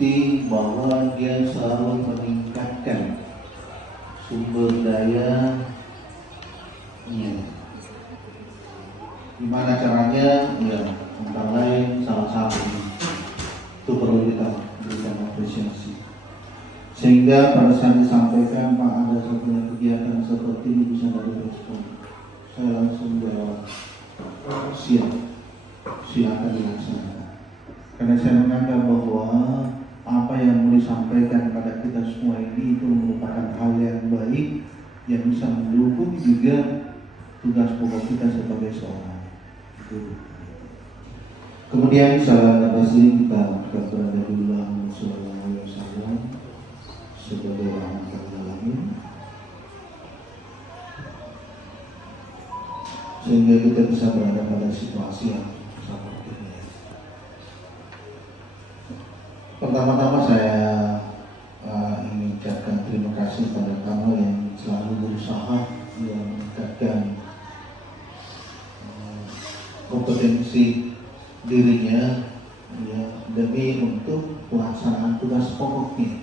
terbukti bahwa dia selalu meningkatkan sumber daya. Gimana caranya? Ya, antara lain salah satu itu perlu kita berikan apresiasi. Sehingga pada saat disampaikan, Pak, ada satu kegiatan seperti ini bisa dari respon, saya langsung jawab, siap, silakan dilaksanakan. Karena saya menganggap bahwa apa yang mau disampaikan pada kita semua ini itu merupakan hal yang baik yang bisa mendukung juga tugas pokok kita sebagai seorang guru. Kemudian salam kasih kita kepada Nabiullah Sallallahu Alaihi Wasallam sebagai rahmatan lil alamin, sehingga kita bisa berada pada situasi yang seperti ini. Pertama-tama saya ingin ucapkan terima kasih pada kamu yang selalu berusaha meningkatkan kompetensi dirinya ya, demi untuk pelaksanaan tugas pokoknya.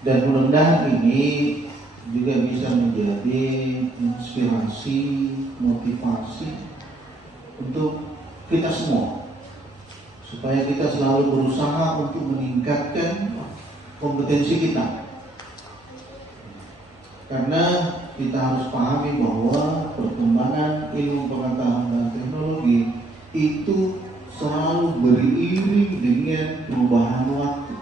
Dan mudah-mudahan ini juga bisa menjadi inspirasi, motivasi untuk kita semua, supaya kita selalu berusaha untuk meningkatkan kompetensi kita. Karena kita harus pahami bahwa perkembangan ilmu pengetahuan dan teknologi itu selalu beriring dengan perubahan waktu.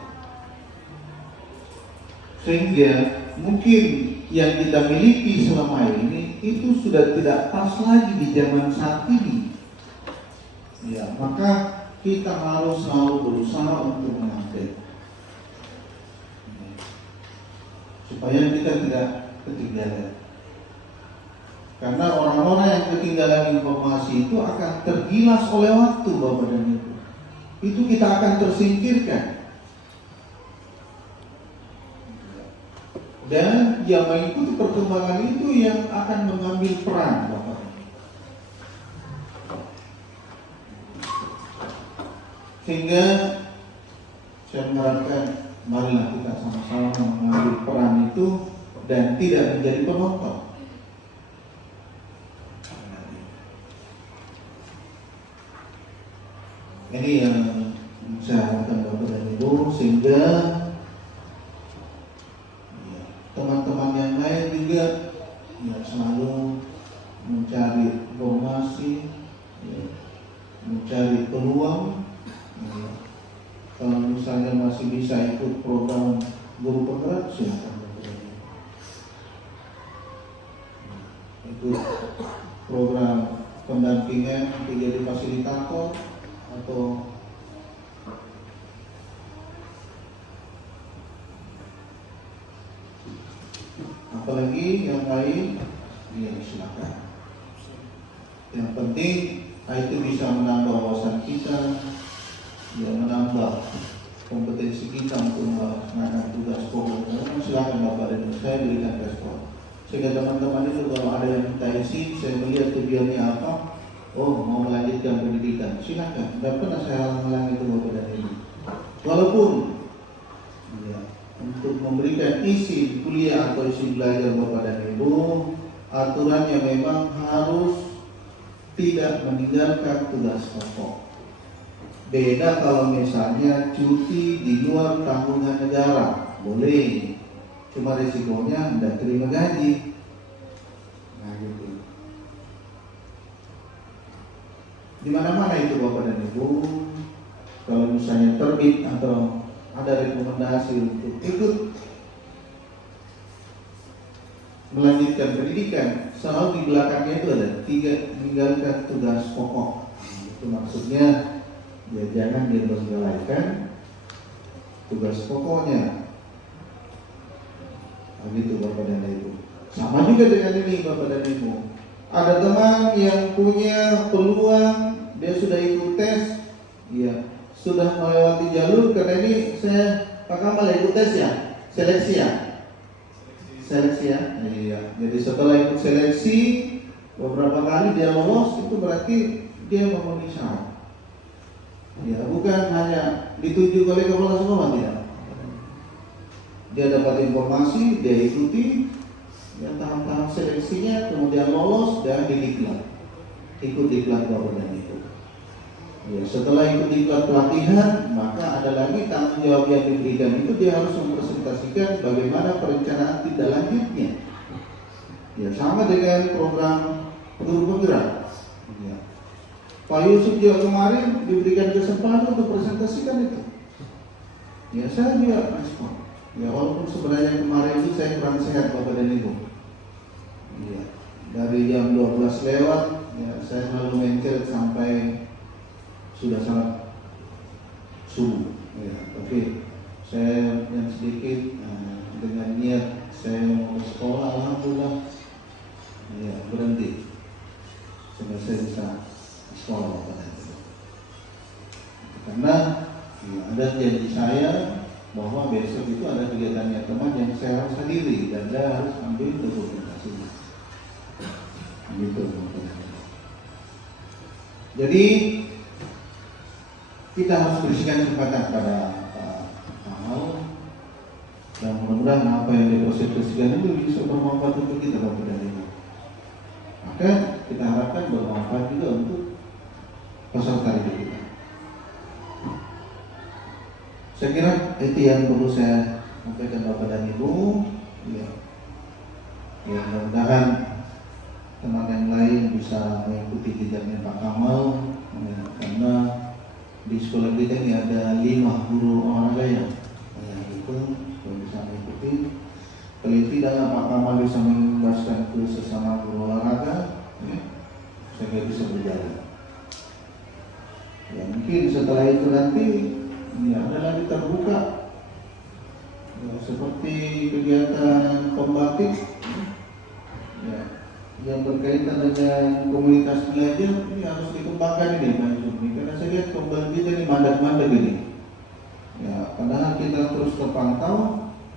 Sehingga mungkin yang kita miliki selama ini itu sudah tidak pas lagi di zaman saat ini. Ya, maka kita harus selalu berusaha untuk mengupdate supaya kita tidak ketinggalan. Karena orang-orang yang ketinggalan informasi itu akan tergilas oleh waktu, Bapak dan Ibu. Itu kita akan tersingkirkan. Dan yang mengikuti perkembangan itu yang akan mengambil peran, Bapak. Sehingga saya mengharapkan marilah kita sama-sama mengambil peran itu dan tidak menjadi penonton. Ini yang saya harapkan Bapak dan Ibu, sehingga teman-teman yang lain juga ya, selalu mencari informasi, ya, mencari peluang. Ya, kalau misalnya masih bisa ikut program guru penggerak, silakan. Ikut program pendampingan menjadi fasilitator atau apalagi yang lain, ya silakan. Yang penting itu bisa menambah wawasan kita, ya menambah kompetensi kita untuk melaksanakan tugas pokok. Silakan Bapak dan Ibu, saya berikan respon. Sehingga teman-teman itu kalau ada yang minta isi, saya melihat tujuannya apa, oh mau melanjutkan pendidikan, silakan. Tidak pernah saya halang-halang itu Bapak dan Ibu. Walaupun ya, untuk memberikan isi kuliah atau isi belajar Bapak dan Ibu, aturannya memang harus tidak meninggalkan tugas pokok. Beda kalau misalnya cuti di luar tanggungan negara, boleh. Cuma risikonya tidak terima gaji. Nah gitu. Di mana-mana itu Bapak dan Ibu, kalau misalnya terbit atau ada rekomendasi untuk ikut melanjutkan pendidikan, selalu di belakangnya itu ada 3 meninggalkan tugas pokok. Itu maksudnya ya jangan dia melalaikan tugas pokoknya. Begitu Bapak dan Ibu. Sama juga dengan ini Bapak dan Ibu. Ada teman yang punya peluang, dia sudah ikut tes, ya sudah melewati jalur. Karena ini saya Pak Kamal ikut tes ya, seleksi ya. Seleksi ya. Iya. Jadi setelah ikut seleksi beberapa kali dia lolos, itu berarti dia memenuhi syarat. Ya, bukan hanya ditunjuk oleh kepala sekolah, tidak. Dia dapat informasi, dia ikuti ya, tahap-tahap seleksinya, kemudian lolos dan didiklat. Ikut diklat Bapedan itu. Ya, setelah ikut diklat pelatihan, maka ada lagi tanggung jawab yang diberikan itu, dia harus mempresentasikan bagaimana perencanaan tindak lanjutnya. Ya, sama dengan program guru penggerak. Ya. Pak Yusuf juga kemarin diberikan kesempatan untuk presentasikan itu. Ya, saya juga respon. Ya, walaupun sebenarnya kemarin itu saya kurang sehat Bapak dan Ibu. Ya, dari jam 12 lewat, ya, saya selalu mencet sampai sudah salat subuh. Ya, oke. Saya yang sedikit dengan niat saya mau ke sekolah, alhamdulillah. Ya, berhenti. Sehingga saya bisa sekolah pada itu. Karena ya, ada janji saya bahwa besok itu ada kegiatannya teman yang saya harus hadiri dan saya harus ambil dokumentasinya. Gitu. Jadi kita harus berikan kesempatan pada Pak Amal dan mudah-mudahan apa yang diprosesikan itu bisa bermanfaat untuk kita Bapak dan Ibu. Maka kita harapkan bermanfaat juga untuk peserta didik kita. Saya kira itu yang perlu saya sampaikan Bapak dan Ibu. Ya, mudah-mudahan teman yang lain bisa mengikuti jejaknya Pak Kamal, ya, karena di sekolah kita ini ada 5 guru olahraga yang itu bisa mengikuti. Kalau tidak Pak Kamal bisa membebaskan ke sesama guru olahraga, ya, sehingga bisa berjalan. Ya, mungkin setelah itu nanti ya, ada lagi terbuka ya, seperti kegiatan pembatik ya, yang berkaitan dengan komunitas belajar ini harus dikembangkan ini Pak Yusuf. Karena saya lihat kembali kita ini mandat-mandat ini ya, padahal kita terus terpantau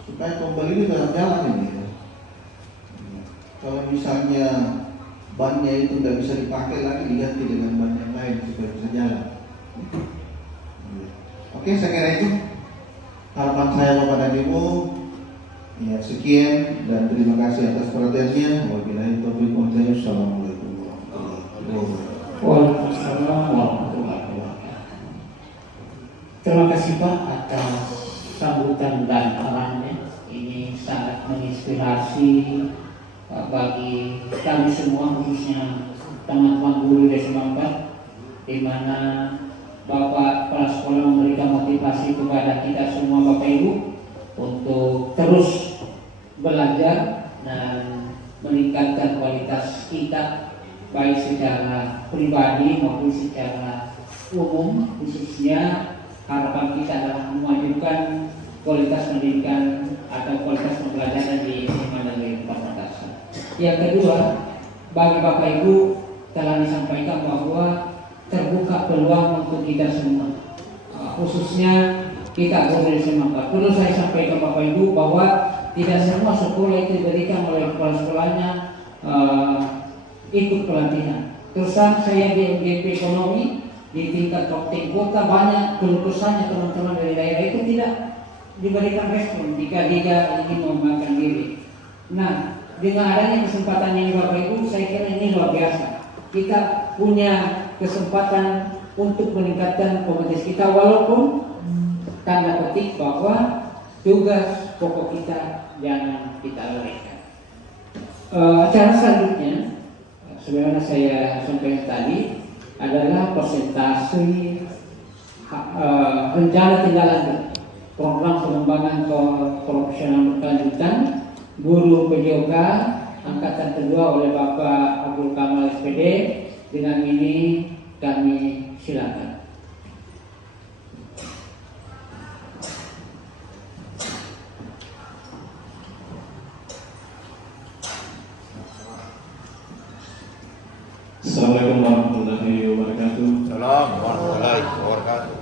supaya kembali ini dalam jalan ini ya. Ya, kalau misalnya bannya itu tidak bisa dipakai lagi, diganti dengan ban yang lain supaya bisa jalan. Oke, saya kira itu harapan saya Bapak dan Ibu. Ya, sekian dan terima kasih atas perhatiannya. Wabillahi taufiq wal hidayah. Assalamualaikum warahmatullahi wabarakatuh. Waalaikumsalam warahmatullahi wabarakatuh. Terima kasih Pak atas sambutan dan arahannya. Ini sangat menginspirasi bagi kami semua, khususnya teman-teman guru SMA 4, di mana Bapak kepala sekolah memberikan motivasi kepada kita semua Bapak Ibu untuk terus belajar dan meningkatkan kualitas kita baik secara pribadi maupun secara umum. Khususnya harapan kita adalah memajukan kualitas pendidikan atau kualitas pembelajaran di SMA Negeri 4 Makassar. Yang kedua, bagi Bapak Ibu telah disampaikan bahwa terbuka peluang untuk kita semua, khususnya kita guru SMA 4. Perlu saya sampaikan Bapak Ibu bahwa tidak semua sekolah itu diberikan oleh kepala sekolahnya ikut pelatihan. Terus saya di MGP ekonomi di tingkat Kabupaten Kota banyak keluh kesahnya teman-teman dari daerah itu tidak diberikan respon jika dia ingin mengembangkan diri. Nah, dengan adanya kesempatan ini Bapak Ibu, saya kira ini luar biasa. Kita punya kesempatan untuk meningkatkan kompetensi kita, walaupun tanda petik bahwa tugas pokok kita jangan kita lalaikan. Cara selanjutnya, sebagaimana saya sampaikan tadi, adalah persentase rencana tindak lanjut program pengembangan profesional berkelanjutan guru PJOK angkatan kedua oleh Bapak Abdul Kamal SPD. Dengan ini kami silakan. Assalamualaikum warahmatullahi wabarakatuh. Assalamualaikum warahmatullahi wabarakatuh.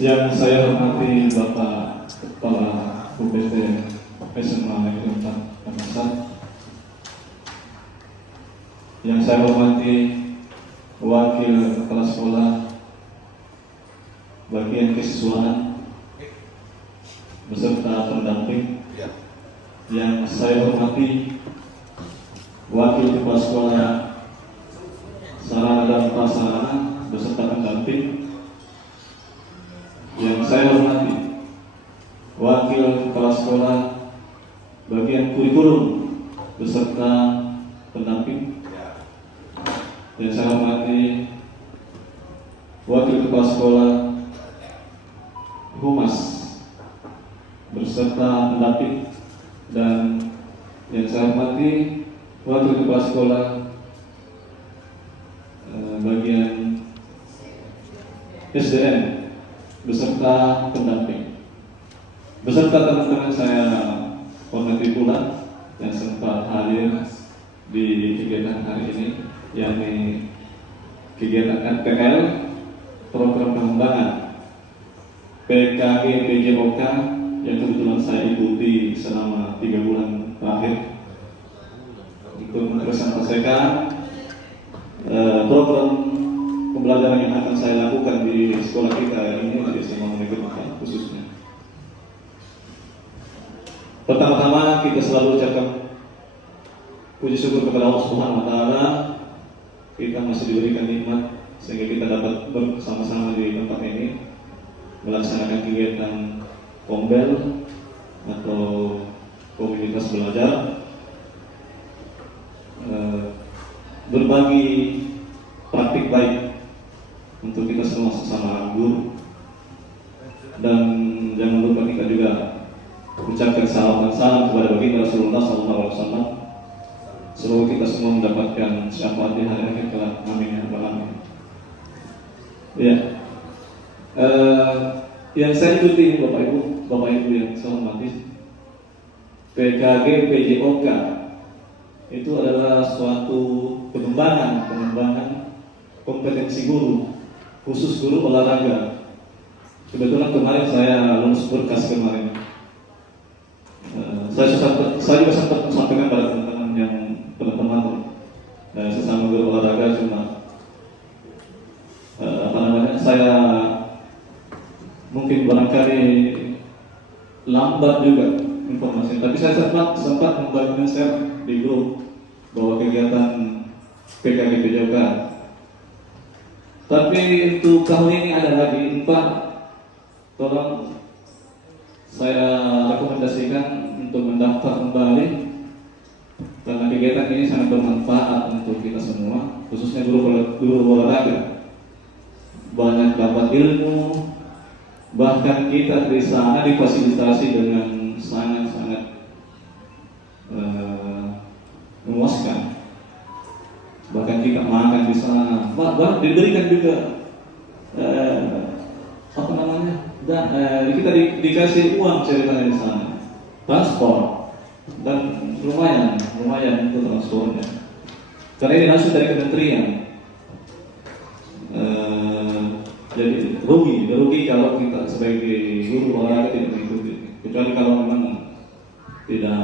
Yang saya hormati Bapak Kepala UPT SMA Negeri 4 Makassar. Yang saya hormati Wakil Kepala Sekolah bagian kesiswaan beserta pendamping. Ya. Yang saya hormati Wakil Kepala Sekolah Sarana dan Prasarana beserta pendamping. Yang saya hormati Wakil Kepala Sekolah bagian kurikulum beserta pendamping. Yang saya hormati Wakil Kepala Sekolah Humas beserta pendamping. Dan yang saya hormati Wakil Kepala Sekolah bagian SDM beserta pendamping, beserta teman-teman saya hormati pula yang sempat hadir di kegiatan hari ini, yakni kegiatan RPL program pengembangan PKG PJOK yang kebetulan saya ikuti selama 3 bulan terakhir untuk mempresentasikan program pembelajaran yang akan saya lakukan di sekolah kita ini di SMA Negeri Makan khususnya. Pertama-tama kita selalu ucapkan puji syukur kepada Allah Subhanahu wa taala, kita masih diberikan nikmat sehingga kita dapat bersama-sama di tempat ini melaksanakan kegiatan Kombel atau komunitas belajar, berbagi praktik baik untuk kita semua sesama guru. Dan jangan lupa kita juga ucapkan salam dan salam kepada baginda Rasulullah SAW. Semoga kita semua mendapatkan syafaat di hari akhir kelak. Amin ya rabbal alamin. Ya, yang saya ikuti Bapak Ibu yang saya hormati, PKG PJOK itu adalah suatu pengembangan kompetensi guru, khusus guru olahraga. Kebetulan kemarin saya lulus berkas kemarin. Saya juga sempat menyampaikan pada teman-teman sesama guru olahraga, cuma saya mungkin barangkali lambat juga informasi, tapi saya sempat membagikan share di grup bahwa kegiatan PKG PJOK. Tapi untuk tahun ini ada lagi 4. Tolong saya rekomendasikan untuk mendaftar kembali karena kegiatan ini sangat bermanfaat untuk kita semua, khususnya guru olahraga. Banyak dapat ilmu, bahkan kita di sana difasilitasi dengan sangat-sangat memuaskan. Bahkan kita makan di sana, diberikan juga dan kita dikasih uang ceritanya di sana, transport, dan lumayan itu transportnya. Karena ini langsung dari kementerian. Jadi rugi kalau kita sebagai guru olahraga tidak mengikuti, kecuali kalau memang tidak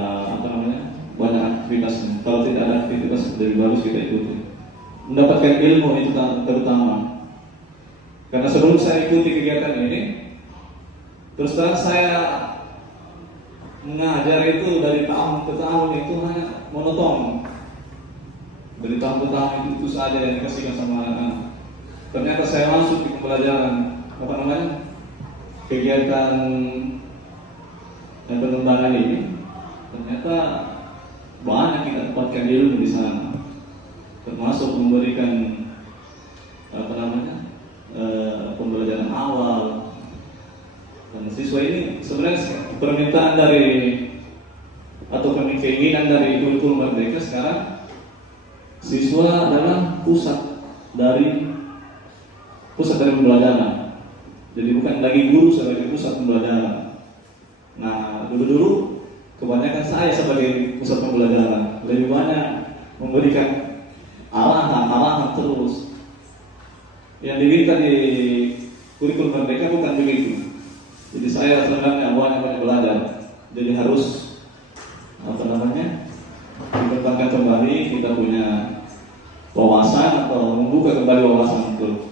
banyak aktivitasnya. Kalau tidak ada aktivitas lebih bagus kita ikuti. Mendapatkan ilmu itu terutama. Karena sebelum saya ikuti kegiatan ini, terus terang saya mengajar itu dari tahun ke tahun itu hanya monoton. Dari tahun ke tahun itu saja yang dikasihkan sama anak-anak. Ternyata saya masuk di pembelajaran kegiatan dan pengembangan ini, ternyata banyak kita dapatkan ilmu di sana, termasuk memberikan pembelajaran awal. Dan siswa ini sebenarnya permintaan dari atau keinginan dari kurikulum mereka sekarang, siswa adalah pusat dari pembelajaran. Jadi bukan lagi guru sebagai pusat pembelajaran. Nah, dulu kebanyakan saya sebagai pusat pembelajaran, lebih banyak memberikan arahan terus. Yang diminta di kurikulum mereka bukan begitu. Jadi saya sebenarnya banyak belajar. Jadi harus dikembangkan kembali, kita punya wawasan atau membuka kembali wawasan untuk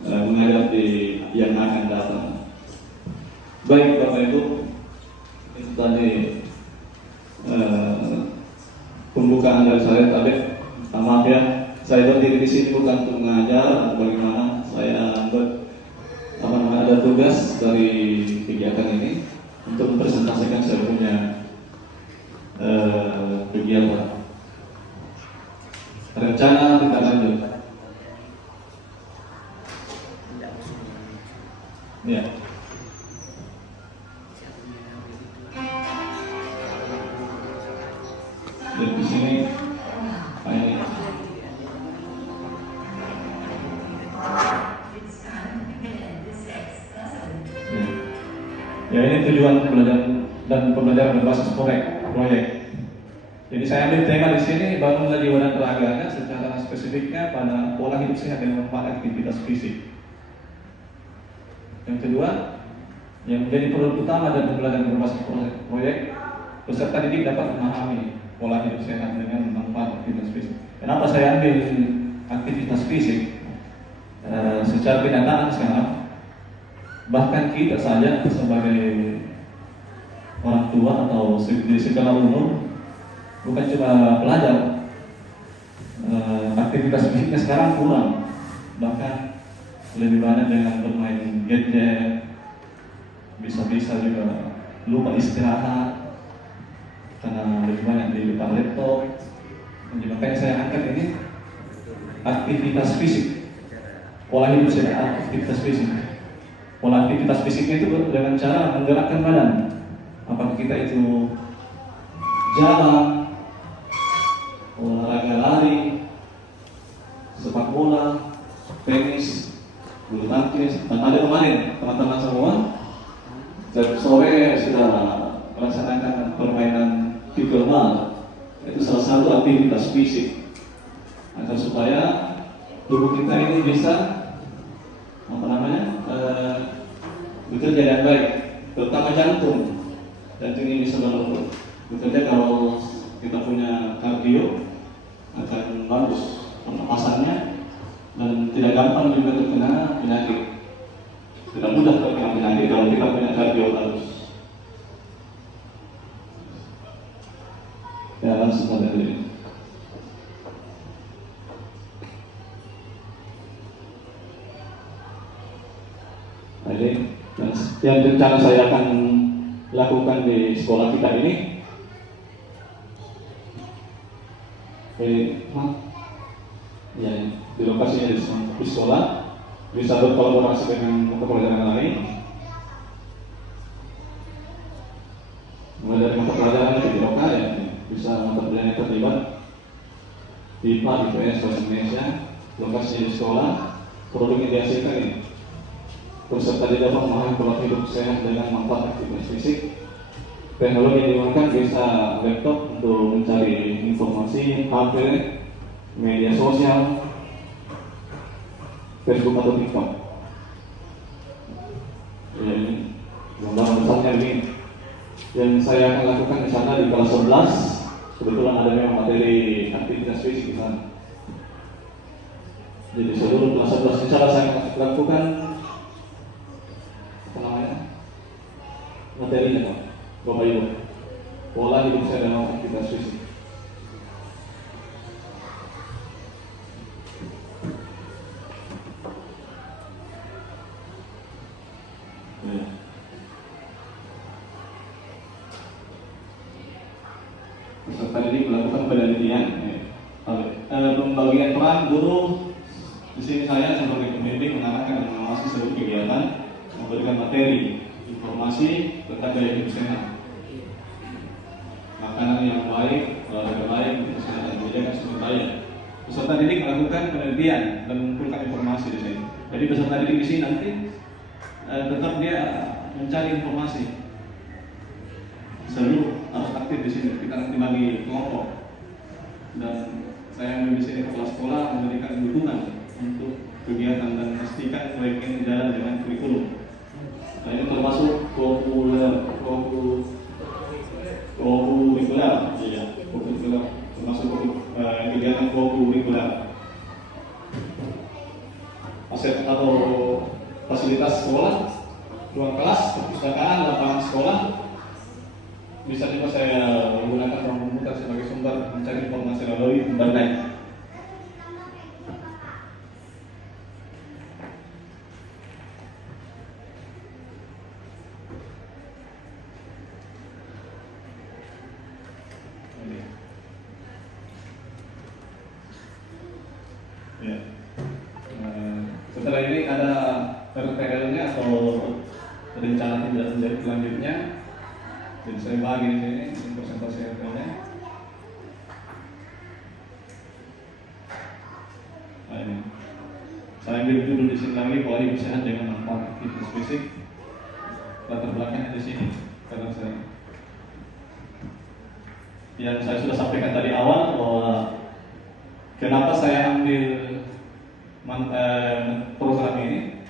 menghadapi yang akan datang. Baik Bapak Ibu, itu tadi pembukaan dari saya tadi. Maaf ya, saya berdiri di sini bukan untuk mengajar atau bagaimana. Saya ada tugas dari kegiatan ini untuk mempresentasikan saya punya kegiatan. Rencana kita lanjut. Ya. Di sini ini. Ya, ini tujuan pembelajaran dan pembelajaran berbasis proyek. Jadi saya ambil tema di sini bangunlah jiwa dan raganya secara spesifiknya pada pola hidup sehat dan manfaat aktivitas fisik. Yang kedua, yang menjadi produk utama dari pembelajaran berbasis proyek, peserta didik dapat memahami pola hidup sehat dengan manfaat aktivitas fisik. Kenapa saya ambil aktivitas fisik? Secara kenyataan sekarang, bahkan kita saja sebagai orang tua atau di segala umur, bukan cuma pelajar, aktivitas fisiknya sekarang kurang, bahkan lebih banyak dengan bermain gadget, bisa-bisa juga lupa istirahat karena lebih banyak di depan laptop. Jadi makanya saya angkat ini aktivitas fisik, pola hidup sehat, aktivitas fisik. Pola aktivitas fisiknya itu dengan cara menggerakkan badan. Apakah kita itu jalan, olahraga lari, sepak bola, tenis, bulu tangkis, dan ada kemarin teman-teman semua sore sudah melaksanakan permainan pickleball. Itu salah satu aktivitas fisik agar supaya tubuh kita ini bisa bekerja dengan baik, terutama jantung ini bisa bekerja. Kalau kita punya kardio akan bagus pernapasannya dan tidak gampang juga terkena penyakit. Tidak mudah terkena penyakit kalau kita punya kardio bagus. Ya, langsung pada ini. Jadi, yang rencana saya akan lakukan di sekolah kita ini, ya, di lokasinya di sekolah, bisa berkolaborasi dengan mata pelajaran lain. Mulai dari mata pelajaran di lokal, ya, bisa mata pelajaran yang terlibat IPA, IPS, Bahasa Indonesia, lokasinya di sekolah, produk yang dihasilkan ini. Peserta dapat memahami pola hidup sehat dengan manfaat aktivitas fisik. Teknologi yang digunakan bisa laptop untuk mencari informasi, HP, media sosial, Facebook atau TikTok. Ya, ini gambaran besarnya ini. Yang saya akan lakukan di sana di kelas 11, kebetulan ada memang materi aktivitas fisik di sana. Jadi seluruh kelas 11 cara saya lakukan materinya, Pak, Bapak Ibu, pola hidup saya dalam aktivitas fisik. Ya. Peserta didik melakukan penelitian, pembagian peran guru. Di sini saya sebagai pembimbing mengarahkan dan mengawasi seluruh kegiatan, memberikan materi, informasi tentang gaya hidup sehat, makanan yang baik, olahraga baik, kesehatan, menjaga sumber daya. Peserta didik melakukan penelitian dan mengumpulkan informasi di sini. Jadi peserta didik di sini nanti tetap dia mencari informasi. Seluruh harus aktif di sini. Kita nanti bagi kelompok dan saya ambil di sini kepala sekolah memberikan dukungan untuk kegiatan dan memastikan proyek ini jalan dengan kurikulum. Nah, ini termasuk kurikuler, iya, kurikuler, termasuk kegiatan kurikuler. Aset atau fasilitas sekolah, ruang kelas, perpustakaan, lapangan sekolah. Bisa juga saya menggunakan ruang komputer sebagai sumber mencari informasi melalui internet. Ya. Setelah ini ada RTL-nya atau rencana tindak lanjut selanjutnya. Jadi saya bagi di sini presentasi RTL-nya. Nah, ini. Saya ambil judul di sini lagi, pola hidup sehat dengan manfaat aktivitas fisik. Latar belakangnya di sini karena yang saya sudah sampaikan tadi awal bahwa kenapa saya ambil program ini,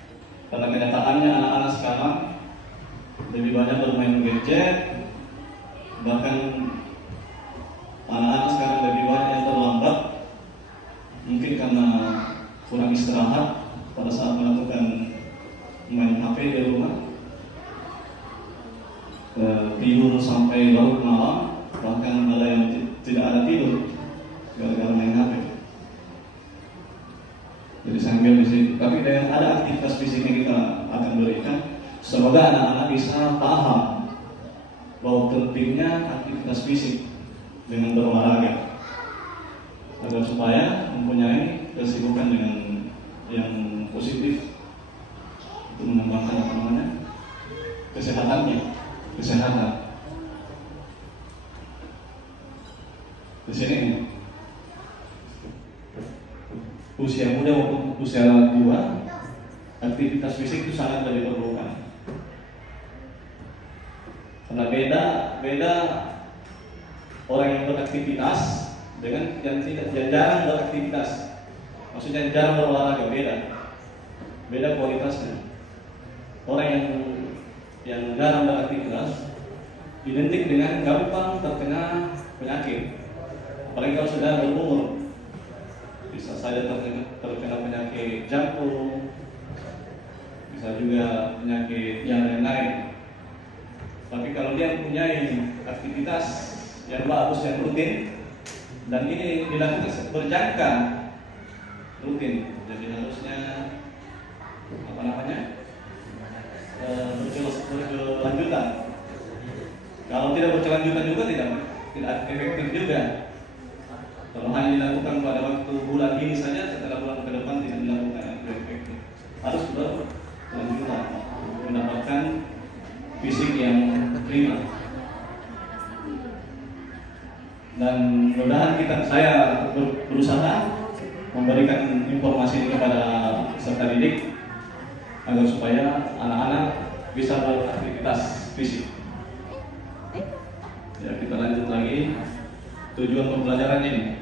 karena kenyataannya anak-anak sekarang lebih banyak bermain gadget, bahkan anak-anak sekarang lebih banyak yang terlambat, mungkin karena kurang istirahat pada saat melakukan main HP di rumah, tidur sampai larut malam, bahkan ada yang tidak ada tidur gara-gara main HP. Jadi saya ambil di sini. Tapi dengan ada aktivitas fisik yang kita akan berikan, semoga anak-anak bisa paham bahwa pentingnya aktivitas fisik dengan berolahraga, agar supaya mempunyai kesibukan dengan yang positif untuk mengembangkan kesehatan. Di sini usia muda maupun usia tua, aktivitas fisik itu sangat diperlukan. Karena beda orang yang beraktivitas dengan yang jarang beraktivitas. Maksudnya yang jarang berolahraga, beda kualitasnya. Orang yang jarang beraktivitas identik dengan gampang terkena penyakit. Apalagi kalau sudah berumur, bisa saja terkena penyakit jantung, bisa juga penyakit yang lain-lain. Tapi kalau dia mempunyai aktivitas yang bagus, yang rutin, dan ini dilakukan berjangka rutin, jadi harusnya berkelanjutan. Kalau tidak berkelanjutan juga tidak efektif juga. Kalau hanya dilakukan pada waktu bulan ini saja, setelah bulan ke depan tidak dilakukan efektif. Harus berkelanjutan, mendapatkan fisik yang prima. Dan mudah-mudahan saya berusaha memberikan informasi ini kepada peserta didik agar supaya anak-anak bisa beraktivitas fisik. Ya, kita lanjut lagi. Tujuan pembelajaran ini,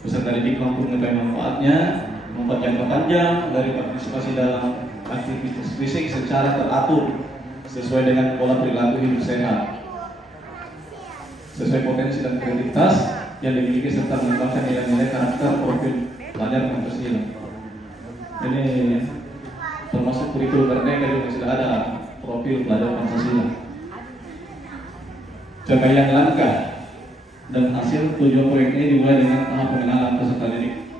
peserta didik mampu mengetahui manfaatnya, manfaat jangka panjang dari partisipasi dalam aktivitas fisik secara teratur sesuai dengan pola perilaku hidup sehat, sesuai potensi dan prioritas yang dimiliki serta mengembangkan nilai-nilai karakter profil pelajar Pancasila. Ini termasuk kurikulum Merdeka juga sudah ada profil pelajar Pancasila. Capaian langkah dan hasil tujuan proyek ini dimulai dengan tahap pengenalan peserta didik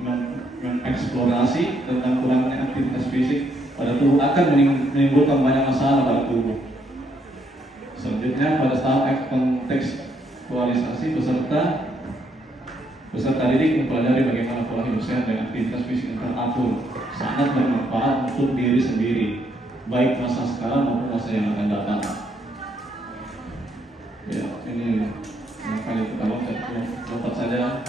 mengeksplorasi tentang kurangnya aktivitas fisik pada tubuh akan menimbulkan banyak masalah pada tubuh. Selanjutnya pada tahap kontekstualisasi peserta didik mempelajari bagaimana pola hidup sehat dan aktivitas fisik yang teratur sangat bermanfaat untuk diri sendiri, baik masa sekarang maupun masa yang akan datang. Ya, ini yang kali kita lompat saja.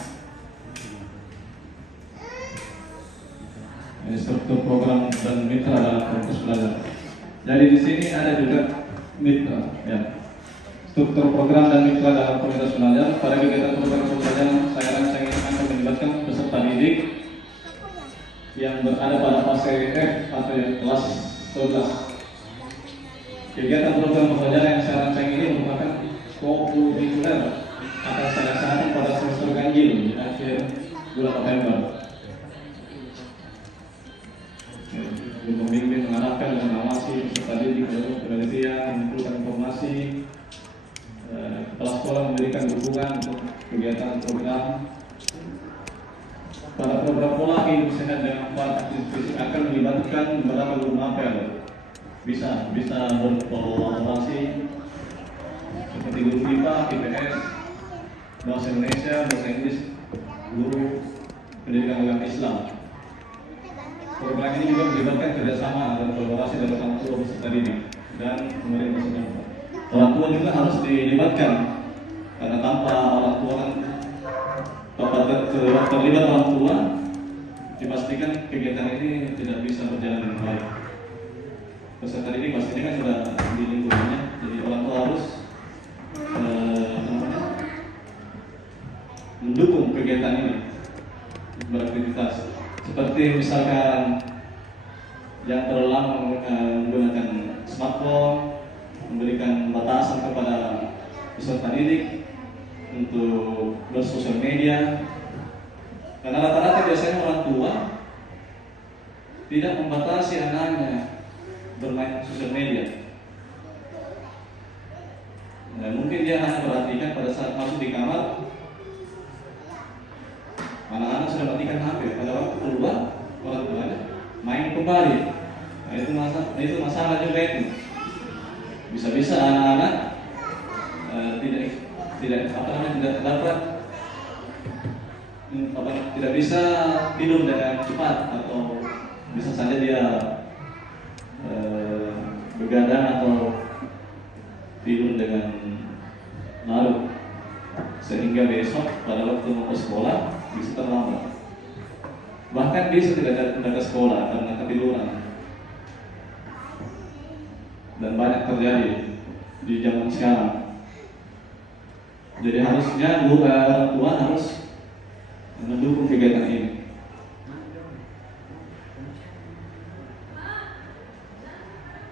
Ini struktur program dan mitra dalam proses belajar. Jadi di sini ada juga mitra, ya. Struktur program dan mitra dalam proses belajar. Pada kegiatan program belajar saya rancang ini akan melibatkan peserta didik yang berada pada fase F atau kelas 11. Kegiatan program belajar yang saya rancang ini merupakan co-curricular akan saya laksanakan pada semester ganjil di akhir bulan November. membimbing, mengarahkan, dan mengawasi peserta didik dalam penelitian, mengumpulkan informasi. Kepala sekolah memberikan dukungan untuk kegiatan program. Pada program pola hidup sehat dan manfaat aktivitas fisik akan melibatkan beberapa guru mapel. Bisa berkolaborasi seperti guru IPA, IPS, bahasa Indonesia, bahasa Inggris, guru pendidikan agama Islam. Program ini juga melibatkan kerjasama dan kolaborasi dari orang tua peserta didik dan pemerintah setempat. Orang tua juga harus dilibatkan karena tanpa orang tua terlibat orang tua, dipastikan kegiatan ini tidak bisa berjalan dengan baik. Peserta didik pastinya kan sudah di lingkungannya, jadi orang tua harus mendukung kegiatan ini beraktivitas. Seperti misalkan yang terlalu lama menggunakan smartphone, memberikan batasan kepada peserta didik untuk bersosial media. Karena rata-rata biasanya orang tua tidak membatasi anaknya bermain sosial media. Nah, mungkin dia hanya perhatikan pada saat masuk di kamar, anak-anak sudah matikan HP. Pada waktu keluar, orang tuanya main kembali. Nah, itu masalah juga itu. Bisa-bisa anak-anak tidak bisa tidur dengan cepat, atau bisa saja dia begadang atau tidur dengan larut, sehingga besok pada waktu mau ke sekolah bisa terlambat. Bahkan bisa tidak datang ke sekolah karena ketiduran. Dan banyak terjadi di zaman sekarang. Jadi harusnya orang tua harus mendukung kegiatan ini.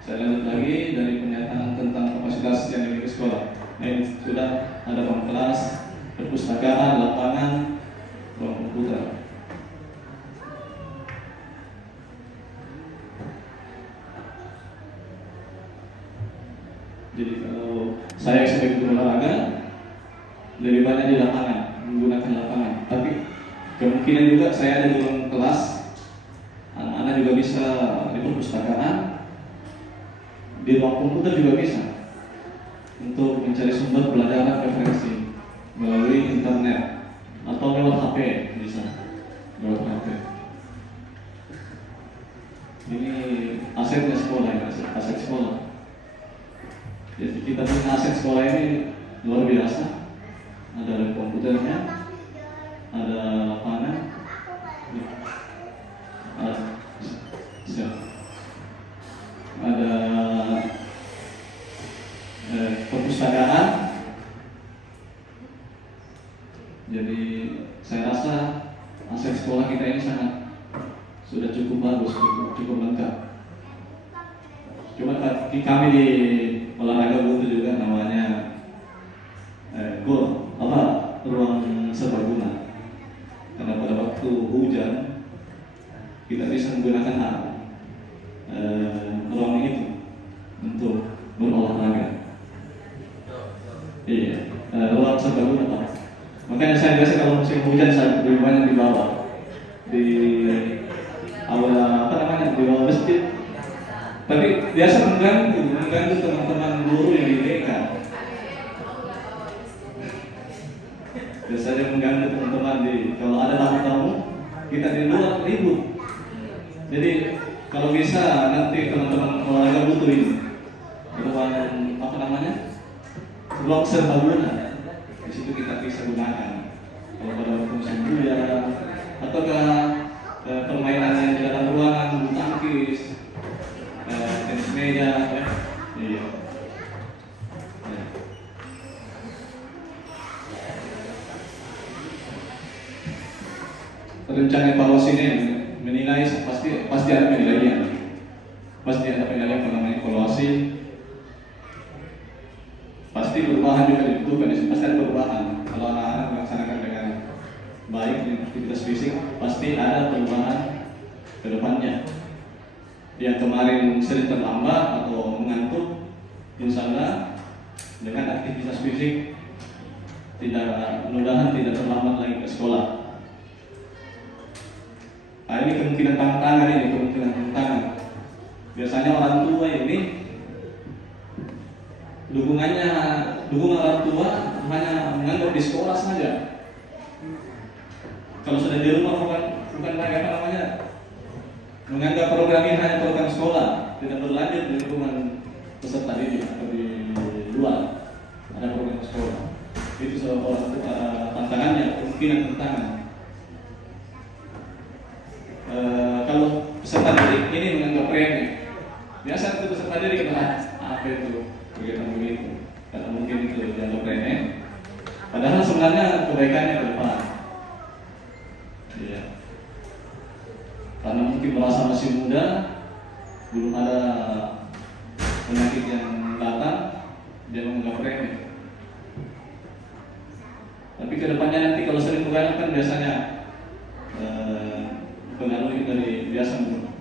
Saya lanjut lagi dari pernyataan tentang kapasitas yang dimiliki sekolah. Ini sudah ada ruang kelas, perpustakaan, lapangan, ruang komputer. Jadi kalau saya sebagai guru olahraga lebih banyak di lapangan, menggunakan lapangan. Tapi kemungkinan juga saya ada di ruang kelas, anak-anak juga bisa di perpustakaan, di ruang komputer juga bisa untuk mencari sumber pelajaran referensi melalui internet atau lewat HP, bisa lewat HP. Ini asetnya sekolah, ya, aset sekolah. Jadi kita punya aset sekolah ini luar biasa. Ada komputernya, ada lapangan, ada perpustakaan. Jadi saya rasa aset sekolah kita ini sudah cukup bagus, cukup lengkap. Cuma kami di olahraga butuh juga namanya ruang serbaguna. Karena pada waktu hujan kita bisa menggunakan ruang itu untuk berolahraga. Iya, ruang serbaguna Pak. Makanya saya biasa kalau musim hujan saya lebih banyak di bawah, di aula di bawah masjid. Tapi biasa mengganggu teman-teman guru yang di TK. Biasanya mengganggu teman-teman kalau ada tamu-tamu, kita di luar ribut. Jadi kalau bisa nanti teman-teman olahraga butuh ini ruang serbaguna. Di situ kita bisa gunakan. Kalau pada waktu musim hujan, ataukah permainan yang di dalam ruangan, bulu tangkis, tenis meja, ya. Iya. Rencana evaluasi ini menilai pasti ada penilaian, evaluasi, pasti perubahan juga dibutuhkan. Pasti ada perubahan kalau anak-anak melaksanakan dengan baik aktivitas fisik, pasti ada perubahan ke depannya. yang kemarin sering terlambat atau mengantuk, insya Allah dengan aktivitas fisik mudah-mudahan tidak terlambat lagi ke sekolah. Nah, ini kemungkinan tantangan. Biasanya orang tua ini dukungan orang tua hanya menganggap di sekolah saja. Kalau sudah di rumah bukan lagi menganggap program ini hanya program sekolah, tidak berlanjut di lingkungan peserta didik atau di luar ada program sekolah. Itu sebuah tantangannya, kemungkinan tantangan. Kalau peserta didik ini menganggap remeh, biasa itu peserta didik apa itu kegiatan begitu, karena mungkin itu dianggap remeh. Padahal sebenarnya kebaikannya ke depan. Iya. Karena mungkin merasa masih muda, belum ada penyakit yang datang, dia menganggap remeh. Tapi kedepannya nanti kalau sering begadang kan biasanya pengaruh dari biasa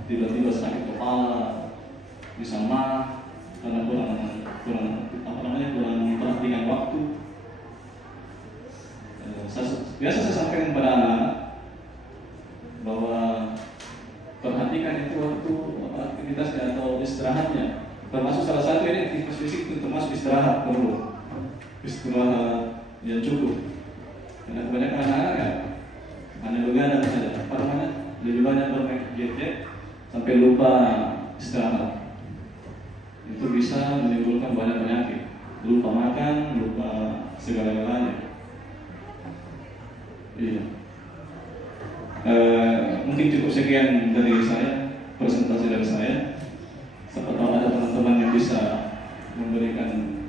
tiba-tiba sakit kepala, bisa mah karena kurang perhatian waktu. Biasa saya sampaikan kepada anak bahwa perhatikan itu waktu aktivitasnya atau istirahatnya, termasuk salah satu ini aktivitas fisik itu termasuk istirahat, perlu istirahat yang cukup. Karena kebanyakan anak-anak kan hanya begadang saja, lebih banyak bermain gadget sampai lupa istirahat. Itu bisa menimbulkan banyak penyakit, lupa makan, lupa segala-galanya. Iya. Mungkin cukup sekian dari saya, presentasi dari saya. Siapa tahu ada teman-teman yang bisa memberikan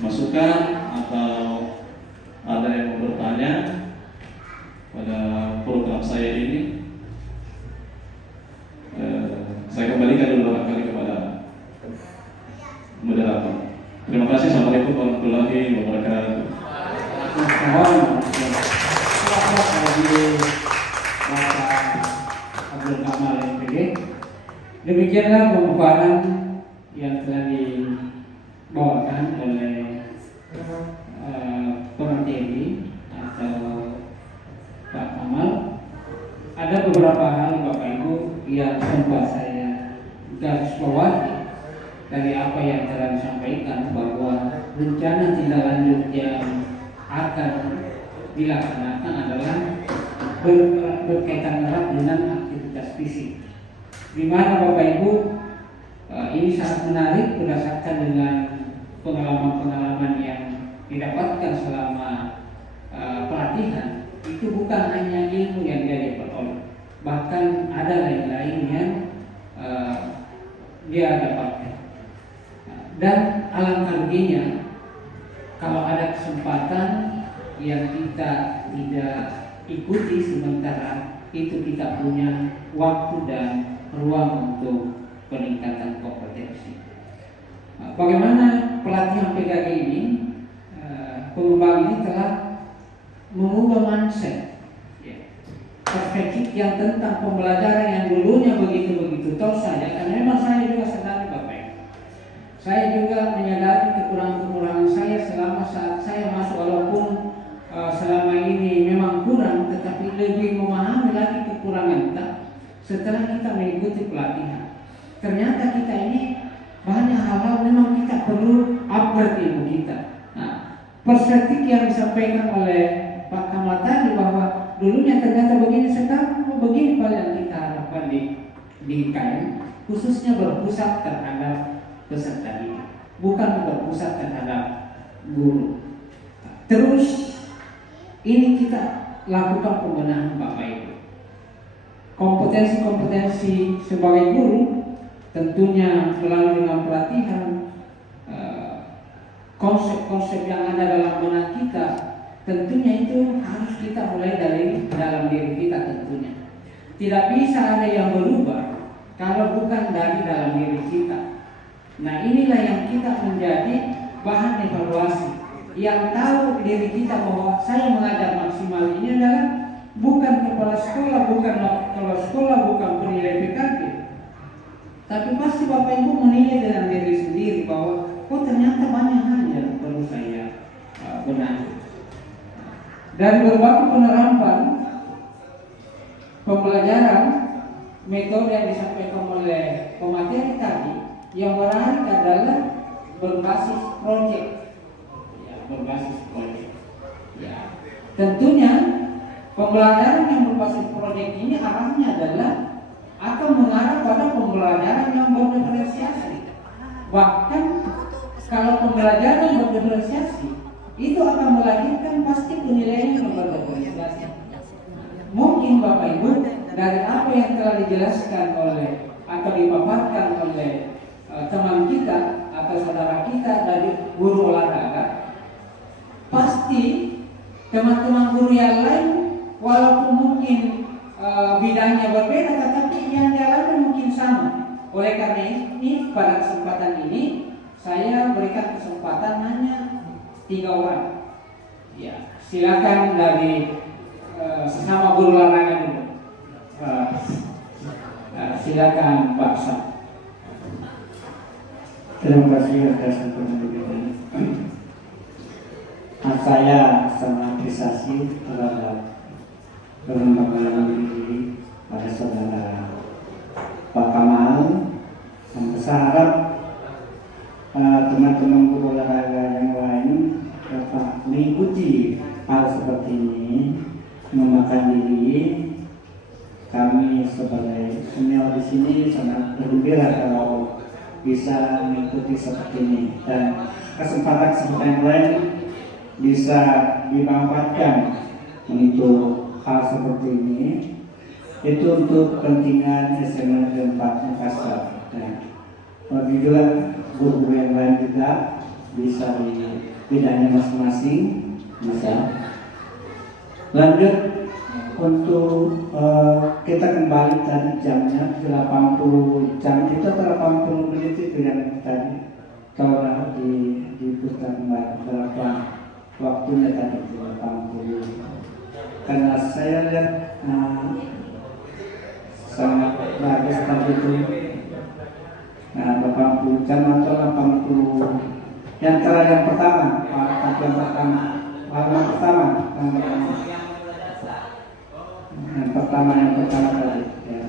masukan atau ada yang mau bertanya pada program saya ini. Saya kembalikan dulu barangkali kepada moderator. Terima kasih. Assalamualaikum warahmatullahi wabarakatuh. Abdul Kamal MPD. Demikianlah pemaparan yang telah dibawakan oleh pemateri atau Pak Kamal. Ada beberapa hal Bapak Ibu yang sempat saya garis bawahi dari apa yang telah disampaikan, bahwa rencana tindak lanjut yang akan dilaksanakan adalah berkaitan erat dengan aktivitas fisik, di mana Bapak Ibu ini sangat menarik berdasarkan dengan pengalaman-pengalaman yang didapatkan selama pelatihan. Itu bukan hanya ilmu yang dia dapat, bahkan ada lain-lain yang dia dapatkan. Dan alangkah ruginya kalau ada kesempatan yang kita tidak ikuti, sementara itu kita punya waktu dan ruang untuk peningkatan kompetensi. Bagaimana pelatihan PKG ini, pengembang ini telah mengubah mindset, perspektif yang tentang pembelajaran yang dulunya begitu-begitu tahu saja. Karena memang saya juga sadar Bapak, saya juga menyadari kekurangan-kekurangan saya selama saat saya masuk, walaupun selama ini memang kurang, tetapi lebih memahami lagi kekurangan kita setelah kita mengikuti pelatihan. Ternyata kita ini banyak hal-hal memang kita perlu upgrade ilmu kita. Nah, perspektif yang disampaikan oleh Pak Kamal tadi, bahwa dulunya ternyata begini, sekarang begini, yang kita harapkan di IKN khususnya berpusat terhadap peserta didik, bukan berpusat terhadap guru. Terus ini kita lakukan pembenahan Bapak Ibu. Kompetensi-kompetensi sebagai guru tentunya melalui dengan pelatihan, konsep-konsep yang ada dalam benak kita, tentunya itu harus kita mulai dari dalam diri kita tentunya. Tidak bisa ada yang berubah kalau bukan dari dalam diri kita. Nah, inilah yang kita menjadi bahan evaluasi. Yang tahu diri kita bahwa saya mengajar maksimal ini adalah bukan kepala sekolah, bukan kepala sekolah, bukan penilai PKG, Tapi pasti Bapak Ibu menilai dengan diri sendiri bahwa ternyata banyak hal yang perlu saya benahi. Dari berbagai penerapan pembelajaran metode yang disampaikan oleh pemateri tadi, yang menarik adalah berbasis proyek. Ya, berbasis proyek. Ya. Tentunya pembelajaran yang berbasis proyek ini arahnya adalah akan mengarah pada pembelajaran yang berdiferensiasi. Bahkan kalau pembelajaran berdiferensiasi itu akan melahirkan pasti penilaian yang berdiferensiasi. Mungkin Bapak Ibu dari apa yang telah dijelaskan oleh atau dipaparkan oleh teman kita atau saudara kita dari guru olahraga, pasti teman-teman guru yang lain walaupun mungkin bidangnya berbeda, tetapi yang dialami mungkin sama. Oleh karena ini pada kesempatan ini saya berikan kesempatan hanya 3 orang. Ya, silakan dari sesama guru olahraga dulu. Silakan Pak Sam. Terima kasih atas penonton. Saya sangat apresiasi terhadap pengembangan diri pada saudara Pak Kamal, dan saya harap teman-teman guru olahraga yang lain dapat mengikuti hal seperti ini, memakan diri. Kami sebagai senior di sini sangat bergembira kalau bisa mengikuti seperti ini, dan kesempatan seperti yang lain bisa dimanfaatkan untuk hal seperti ini. Itu untuk kepentingan SMA Negeri 4 Makassar, dan bagi juga guru-guru yang lain juga bisa di bidangnya masing-masing bisa. Lanjut untuk kita kembali tadi jamnya 80 jam itu atau 80 menit itu yang tadi kalau diputar kembali berapa waktunya tadi 80, karena saya lihat sangat bagus tadi itu 80 jam atau 80 yang pertama yang pertama tadi ya.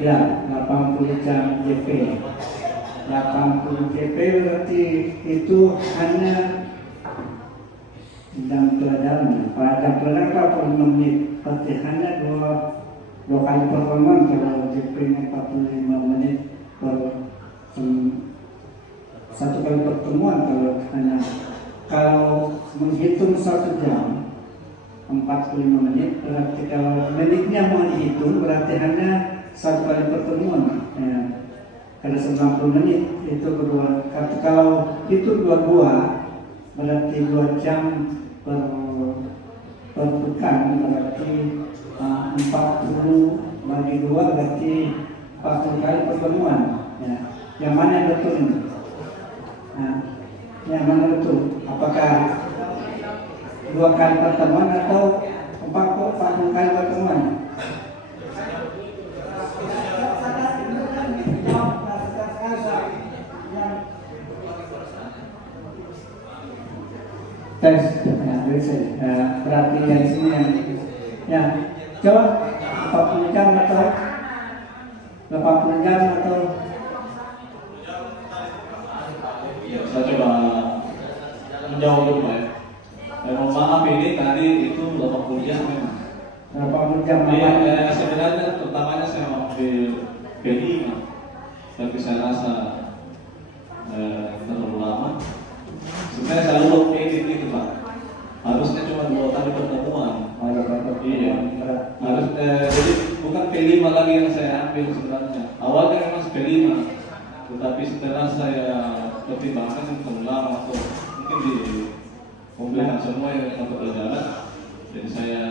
Ya, 80 jam JP. 80 JP berarti itu hanya jam pelajaran. Pada pelajaran 45 menit, berarti hanya dua kali pertemuan. Kalau JP-nya 45 menit per satu kali pertemuan. Kalau menghitung 1 jam 45 menit, berarti kalau menitnya mau dihitung berarti hanya 1 kali pertemuan ya. Kalau 90 menit itu kedua. Kalau itu dua berarti 2 jam per pekan, berarti 40 bagi 2 berarti 40 kali pertemuan ya. Yang mana yang betul ini? Yang mana betul? Apakah 2 kali pertemuan atau 40 kali pertemuan? Tes, berarti dari sini ya, coba 40 jam atau 80 jam atau saya coba menjawab dulu Pak. Mohon maaf ini tadi itu 80 jam memang. 80 jam Iya, sebenarnya pertamanya saya mau ambil P5, tapi saya rasa terlalu lama. Sebenarnya saya lulus P5 itu Pak. Harusnya cuma 2 kali pertemuan. Iya. Harus jadi bukan P5 lagi yang saya ambil sebenarnya. Awalnya memang P5, tetapi setelah saya pertimbangkan yang terlalu lama atau mungkin di pembelian semua yang satu pelajaran, jadi saya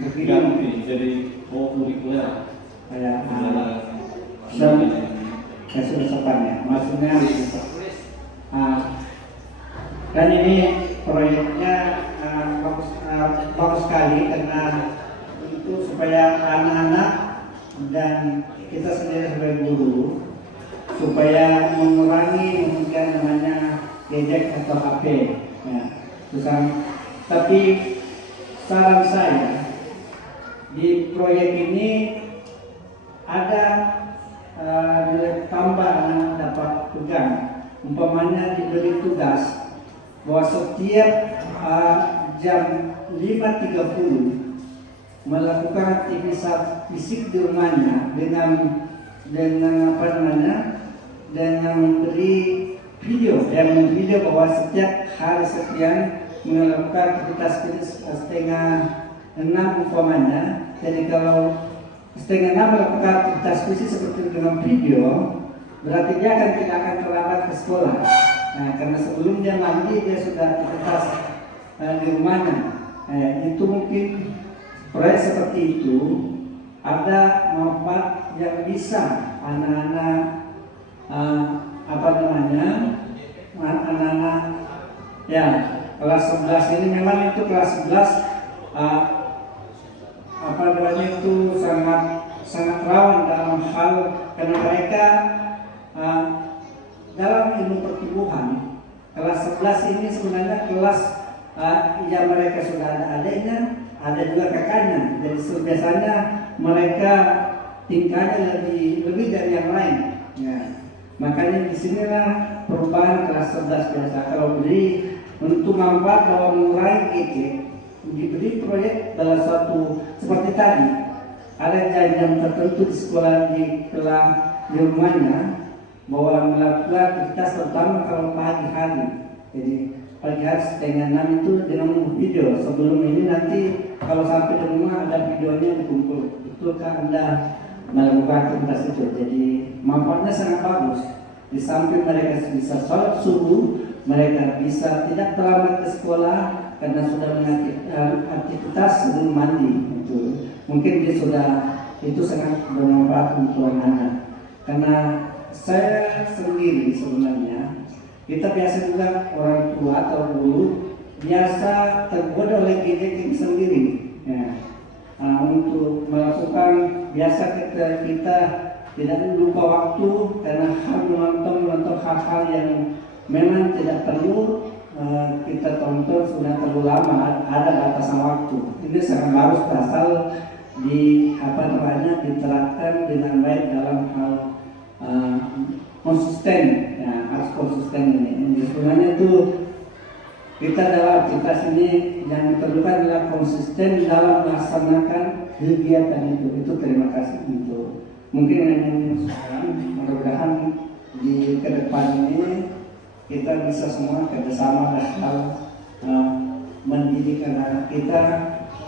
ganti jadi kurikuler. Saya sudah sopan ya, maksudnya dan ini proyeknya bagus sekali karena itu supaya anak-anak dan kita sendiri sebagai guru supaya mengurangi mungkin namanya gadget atau HP. Ya, tapi saran saya di proyek ini ada nilai tambah anak dapat pegang. Umpamanya diberi tugas bahwa setiap jam 5.30 melakukan aktivitas fisik di rumahnya dengan apa namanya, dengan memberi video yang video bahwa setiap hari sekian melakukan aktivitas fisik setengah 6 umpamanya. Jadi kalau setengah 6 melakukan aktivitas fisik seperti dengan video, berarti dia tidak akan terlambat ke sekolah. Nah, karena sebelum dia mandi dia sudah aktivitas di rumahnya. Itu mungkin proyek seperti itu ada manfaat yang bisa anak-anak anak-anak ya kelas 11 ini memang itu kelas 11 itu sangat rawan dalam hal karena mereka dalam ilmu pertumbuhan. Kelas 11 ini sebenarnya kelas yang mereka sudah ada adiknya, ada juga kakaknya. Jadi biasanya mereka tingkahnya lebih dari yang lain. Ya. Makanya disinilah perubahan kelas 11 biasa. Kalau beri untuk manfaat bahwa mengurangi gadget, diberi proyek dalam satu seperti tadi. Ada jam tertentu di sekolah di rumahnya bahwa melakukan aktivitas terutama kalau pagi hari. Jadi pagi hari setengah 6 itu dengan video. Sebelum ini nanti kalau sampai di rumah ada videonya dikumpul. Betulkah Anda melakukan aktivitas itu? Jadi manfaatnya sangat bagus. Di samping mereka bisa sholat subuh, mereka bisa tidak terlambat ke sekolah karena sudah aktivitas sebelum mandi. Mungkin dia sudah itu sangat bermanfaat untuk anak-anak. Karena saya sendiri sebenarnya kita biasa juga orang tua atau guru biasa tergoda oleh gadget sendiri. Ya. Untuk melakukan biasa kita tidak lupa waktu karena menonton hal-hal yang memang tidak perlu kita tonton sudah terlalu lama, ada batasan waktu. Ini sangat bagus asal diterapkan dengan baik dalam hal konsisten, ya, harus konsisten ini. Sebenarnya itu kita dalam aktivitas ini yang diperlukan adalah konsisten dalam melaksanakan kegiatan itu. Itu terima kasih untuk mungkin yang mudah-mudahan di kedepan ini kita bisa semua kerjasama dalam mendidik anak kita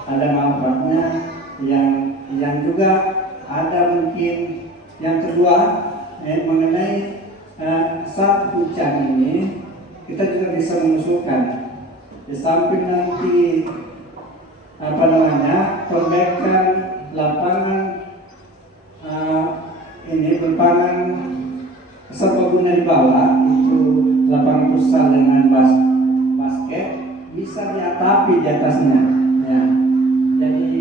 ada manfaatnya yang juga ada mungkin yang kedua mengenai saat hujan ini kita juga bisa mengusulkan di samping nanti perbaikan lapangan lapangan serbaguna di bawah itu lapangan futsal dengan basket bisa diatapi di atasnya ya. Jadi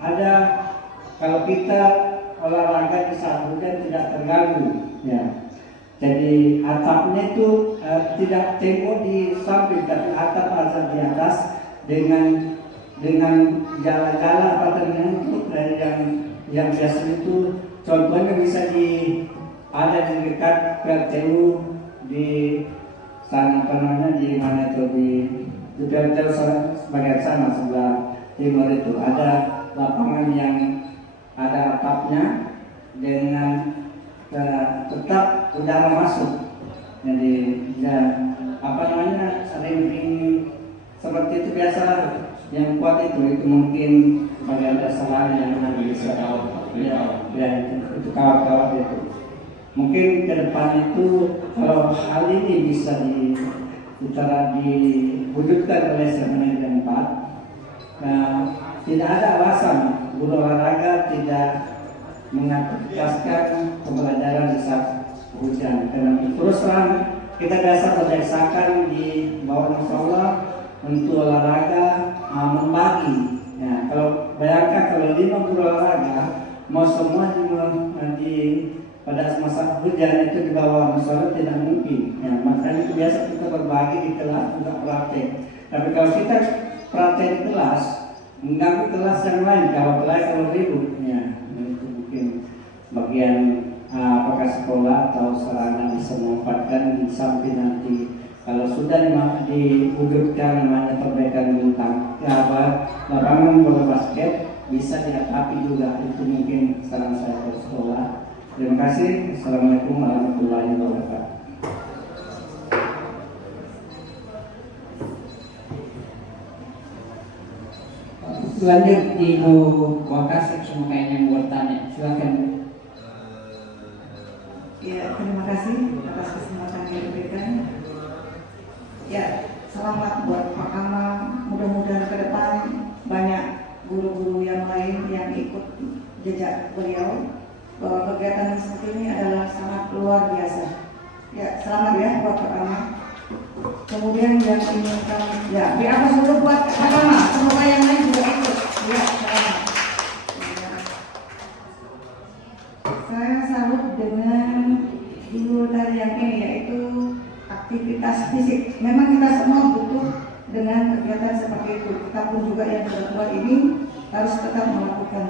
ada kalau kita olahraga di saat hujan tidak terganggu ya. Jadi atapnya itu tidak tembok di samping tapi atap asal di atas dengan jala-jala yang biasa itu contohnya bisa ada di dekat PLTU di sana di mana itu di PLTU sebagian sana sebelah timur itu ada lapangan yang ada atapnya dengan tetap udara masuk. Jadi ring seperti itu biasa yang kuat itu mungkin bagian dasar yang bisa itu kawat-kawat itu. Mungkin ke depan itu kalau hal ini bisa diwujudkan oleh Semen 4, tidak ada alasan guru olahraga tidak mengaktifkan pembelajaran di saat hujan. Karena terus terang kita biasa berdasarkan di bawah Allah untuk olahraga, membagi. Ya, kalau bayangkan kalau 5 guru olahraga mau semua pada masa hujan itu di bawah musola tidak mungkin. Ya, makanya itu biasa kita berbagi di kelas juga praktek. Tapi kalau kita praktek di kelas, mengganggu kelas yang lain kalau ribut. Ya, itu mungkin bagian apakah sekolah atau sarana bisa memanfaatkan di samping nanti. Kalau sudah diwujudkan namanya perbaikan tentang lapangan bola basket bisa diatapi juga, itu mungkin saran saya ke sekolah. Terima kasih. Assalamualaikum warahmatullahi wabarakatuh. Lanjut Ibu Wakasek, semua kayaknya mau bertanya. Silakan. Ya, terima kasih atas kesempatan yang diberikan. Ya, selamat buat Pak Kamal. Mudah-mudahan ke depan banyak guru-guru yang lain yang ikut jejak beliau, bahwa kegiatan seperti ini adalah sangat luar biasa. Ya, selamat ya buat Pak Kamal. Kemudian yang inginkan, ya, biar apa sudah buat Pak Kamal, semoga yang lain juga ikut. Ya, selamat. Ya. Saya salut dengan judul dari yang ini, yaitu aktivitas fisik. Memang kita semua butuh dengan kegiatan seperti itu. Kita pun juga yang berdua ini harus tetap melakukan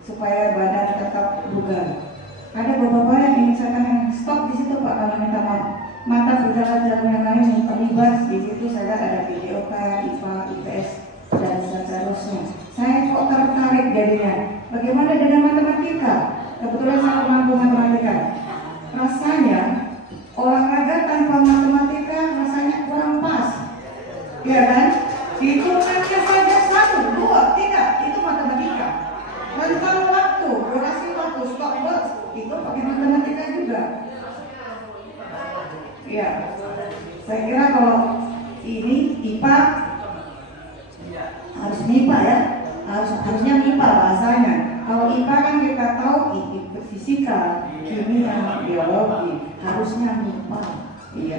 supaya badan tetap bugar. Ada beberapa yang ingin saya tanya, stop di situ Pak, kalau minta maaf. Mata pelajaran yang lain yang terlibat di situ, saya ada PJOK, IPA, IPS, dan seterusnya. Saya kok tertarik jadinya. Bagaimana dengan matematika? Kebetulan saya mampu matematika. Rasanya olahraga tanpa matematika rasanya kurang pas, ya kan? Hitungannya saja 1, 2, 3 itu matematika. Rentang waktu, durasi waktu, stop loss itu pakai matematika juga. Ya, saya kira kalau ini IPA harus MIPA ya, harusnya MIPA bahasanya. Kalau IPA kan kita tahu fisika, kimia, biologi, harusnya MIPA. Iya.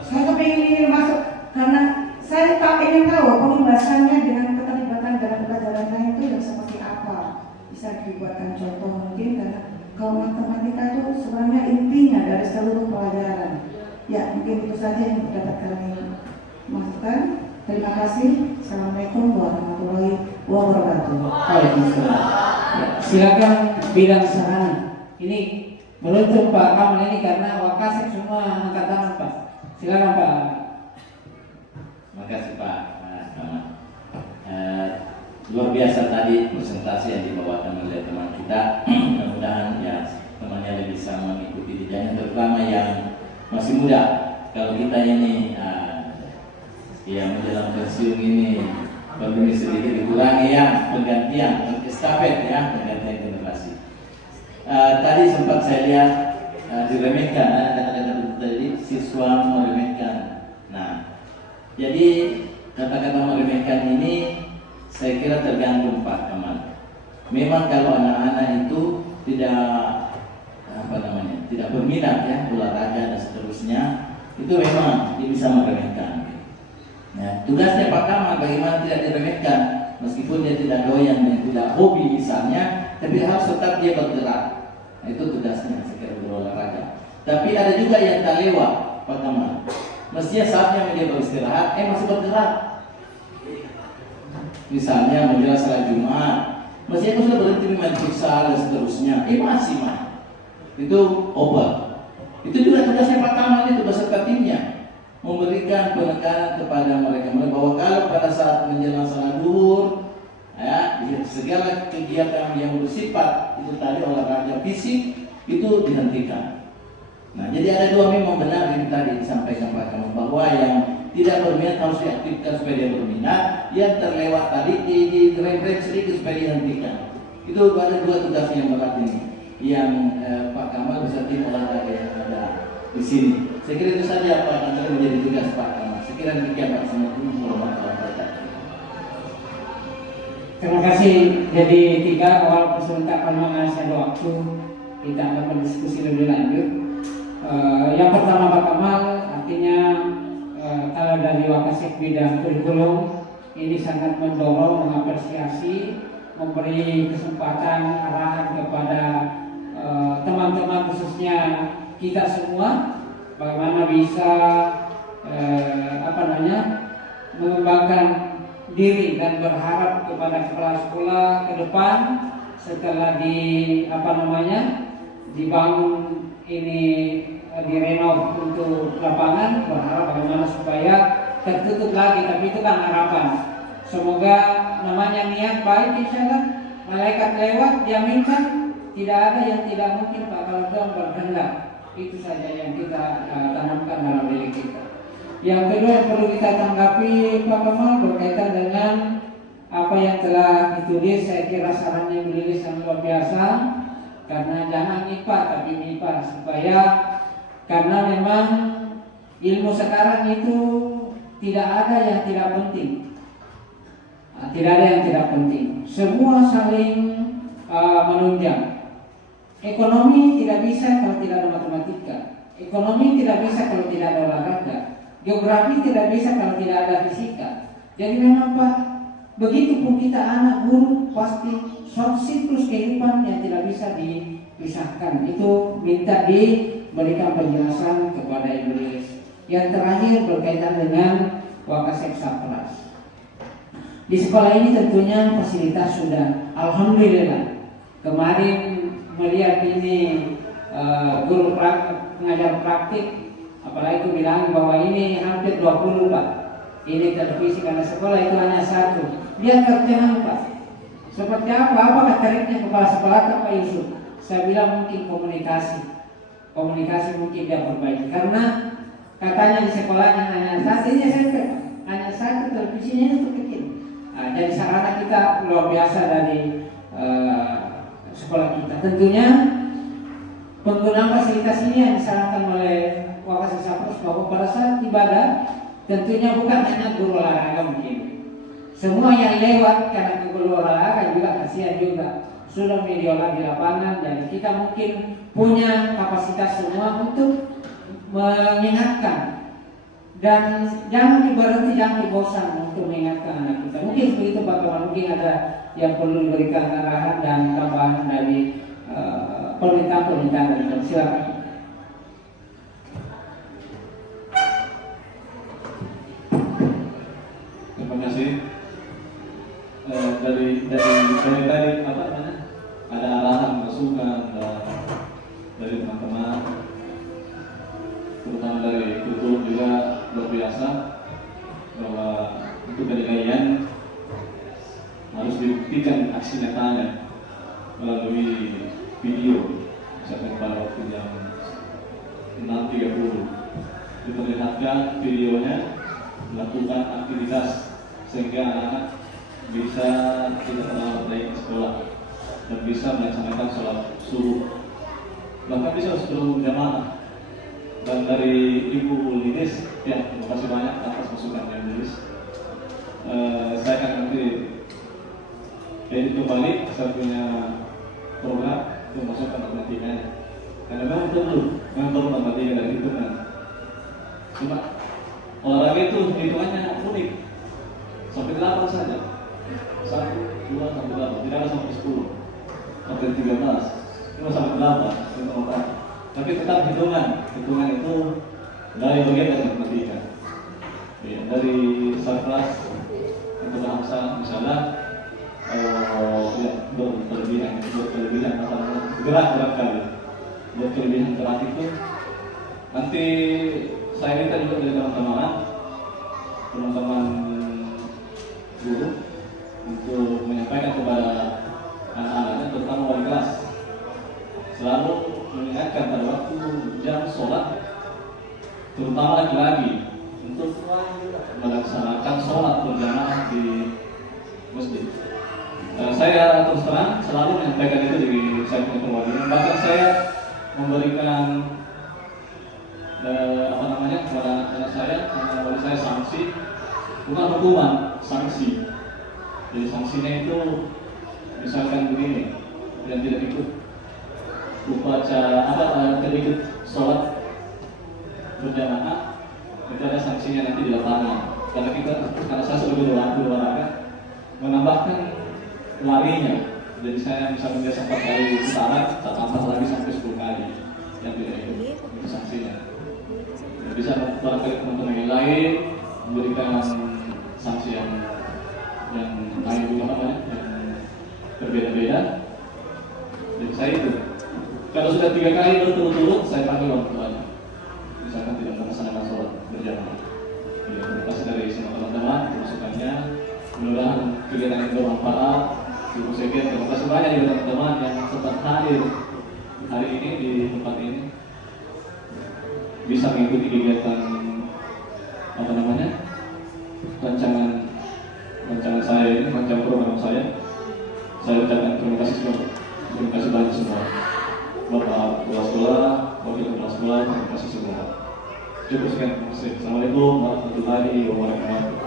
Saya kepingin masuk karena saya ingin tahu pembahasannya dengan keterlibatan dalam pelajaran lain itu yang seperti apa. Bisa dibuatkan contoh mungkin, karena kalau matematika itu sebenarnya intinya dari seluruh pelajaran. Ya, mungkin itu saja yang dapat kami masukkan. Terima kasih. Assalamualaikum warahmatullahi wabarakatuh. Waalaikumsalam. Ya, silakan bilang sarana. Ini menutup Pak Kamal ini karena Wakasek semua angkat tangan Pak. Silakan Pak. Terima kasih Pak Kamal. Luar biasa tadi presentasi yang dibawakan oleh teman kita. Mudah-mudahan ya temannya bisa mengikuti jejaknya, terutama yang masih muda. Kalau kita ini yang menjelang pensiun ini perlu sedikit dikurangi ya penggantian estafet ya, penggantian generasi. Tadi sempat saya lihat diremehkan, kata-kata tadi siswa meremehkan. Nah, jadi kata-kata meremehkan ini saya kira tergantung Pak Kamal. Memang kalau anak-anak itu tidak berminat ya olahraga dan seterusnya, itu memang dia bisa meremehkan. Nah, tugasnya Pak Kamal bagaimana tidak diremehkan, meskipun dia tidak doyan dan tidak hobi misalnya, tapi harus tetap dia bergerak. Nah, itu tugasnya saya kira berolahraga. Tapi ada juga yang tak lewat Pak Kamal. Mestinya saatnya dia beristirahat, masih bergerak. Misalnya menjelang salat Jumat, mestinya sudah berhenti main futsal dan seterusnya, masih main. Itu obat. Itu juga tugasnya Pak Kamal itu beserta timnya, memberikan penekanan kepada mereka bahwa kalau pada saat menjelang salat zuhur, ya, segala kegiatan yang bersifat itu tadi olahraga fisik itu dihentikan. Nah, jadi ada dua memang benar yang tadi disampaikan Pak Kamal, bahwa yang tidak berminat harus diaktifkan supaya dia berminat, yang terlewat tadi direm-rem sedikit supaya dihentikan. Itu ada dua tugas yang berat ini, yang Pak Kamal bisa tim olahraga yang ada di sini. Saya kira itu saja Pak Kamal menjadi tugas Pak Kamal. Saya kira demikian Pak. Assalamualaikum warahmatullahi wabarakatuh. Terima kasih. Jadi 3 awal persilakan mengasih ada waktu kita akan berdiskusi lebih lanjut. Yang pertama Pak Kamal, artinya kalau dari Wakasek bidang kurikulum ini sangat mendorong, mengapresiasi, memberi kesempatan arahan kepada teman-teman khususnya kita semua bagaimana bisa mengembangkan diri dan berharap kepada kepala sekolah ke depan setelah dibangun ini direnov untuk lapangan, berharap bagaimana supaya tertutup lagi, tapi itu kan harapan. Semoga namanya niat baik, insyaallah malaikat lewat jaminkan tidak ada yang tidak mungkin Pak kalau Tuhan berkehendak. Itu saja yang kita tanamkan dalam diri kita. Yang kedua yang perlu kita tanggapi Pak Kamal berkaitan dengan apa yang telah ditulis, saya kira sarannya menulis yang luar biasa, karena jangan IPA tapi MIPA, supaya karena memang ilmu sekarang itu tidak ada yang tidak penting. Tidak ada yang tidak penting. Semua saling menunjang. Ekonomi tidak bisa kalau tidak ada matematika. Ekonomi tidak bisa kalau tidak ada olahraga. Geografi tidak bisa kalau tidak ada fisika. Jadi memang Pak, begitupun kita anak guru pasti short siklus kehidupan yang tidak bisa dipisahkan. Itu minta diberikan penjelasan kepada Iblis. Yang terakhir berkaitan dengan Wakasek Sapras. Di sekolah ini tentunya fasilitas sudah alhamdulillah. Kemarin melihat ini guru pengajar praktik, apalagi itu bilang bahwa ini hampir 20 Pak. Ini televisi karena sekolah itu hanya satu. Lihat kerjaan Pak. Seperti apa? Apakah tarifnya kepala sekolah atau Pak Yusuf? Saya bilang mungkin komunikasi. Komunikasi mungkin dia perbaiki karena katanya di sekolahnya hanya satu, ini hanya satu televisinya itu kecil. Jadi sarana kita luar biasa dari sekolah kita. Tentunya penggunaan fasilitas ini yang disarankan oleh Wakasek Sapras bahwa pada saat ibadah tentunya bukan hanya guru olahraga mungkin. Semua yang lewat karena guru olahraga juga kasihan juga. Sudah mediola di lapangan, dan kita mungkin punya kapasitas semua untuk mengingatkan. Dan jangan diberhenti, jangan dibosan untuk mengingatkan anak kita. Mungkin begitu Pak Kamal, mungkin ada yang perlu diberikan arahan dan tambahan dari permintaan-permintaan dari Anda. Silakan. Terima kasih. Dari tadi ada arahan masukan dari teman-teman, terutama dari kultur juga luar biasa, bahwa untuk penilaian harus dibuktikan aksi nyatanya melalui video, misalkan pada waktu jam 6.30 diperlihatkan videonya melakukan aktivitas sehingga anak-anak bisa tidak terlalu baik di sekolah dan bisa melaksanakan sholat subuh, bahkan bisa sebelum jamaah. Dan dari Ibu Linis, ya terima kasih banyak atas masukan yang Linis. Saya akan nanti edit kembali saya punya program untuk masukkan matematikanya, karena memang perlu matematika dari hitungan. Cuma olahraga itu hitungannya unik, sampai 8 saja, 1, 2 sampai 8, tidak ada sampai 10, sampai 13, cuma sampai 8 itu otak. Tapi tetap hitungan itu dari bagian dari matematika. Ya, dari Sapras untuk bahasa misalnya berlebihan gerak kali. Buat kelebihan gerak itu nanti saya minta juga dari teman-teman guru untuk menyampaikan kepada anak-anaknya, terutama wali kelas, selalu mengingatkan pada waktu jam sholat, terutama laki-laki, untuk melaksanakan sholat berjamaah di masjid. Saya terus terang selalu menyampaikan itu di saya punya perwakilan. Bahkan saya memberikan kepada anak saya sanksi, bukan hukuman, sanksi. Jadi sanksinya itu misalkan begini, yang tidak ikut upacara tidak ikut sholat berjamaah itu ada sanksinya nanti di lapangan. Karena saya sebagai olahraga menambahkan larinya. Jadi saya misalnya biasa 4 kali putaran, saya tambah lagi sampai 10 kali yang tidak itu sanksinya. Bisa barangkali teman-teman yang lain memberikan sanksi yang lain juga namanya, yang berbeda-beda. Jadi saya itu, kalau sudah 3 kali berturut-turut saya panggil orang tuanya. Misalkan tidak melaksanakan sholat berjamaah. Ya, terima kasih dari semua teman-teman masukannya. Mudah-mudahan kegiatan itu bermanfaat. Terima kasih banyak juga teman-teman yang sempat hadir hari ini di tempat ini, bisa mengikuti kegiatan rancangan saya ini, rancangan program saya. Saya ucapkan terima kasih banyak semua, Bapak Kepala Sekolah, Wakil Kepala Sekolah, terima kasih semua. Cukup sekian, terima kasih. Assalamualaikum warahmatullahi wabarakatuh.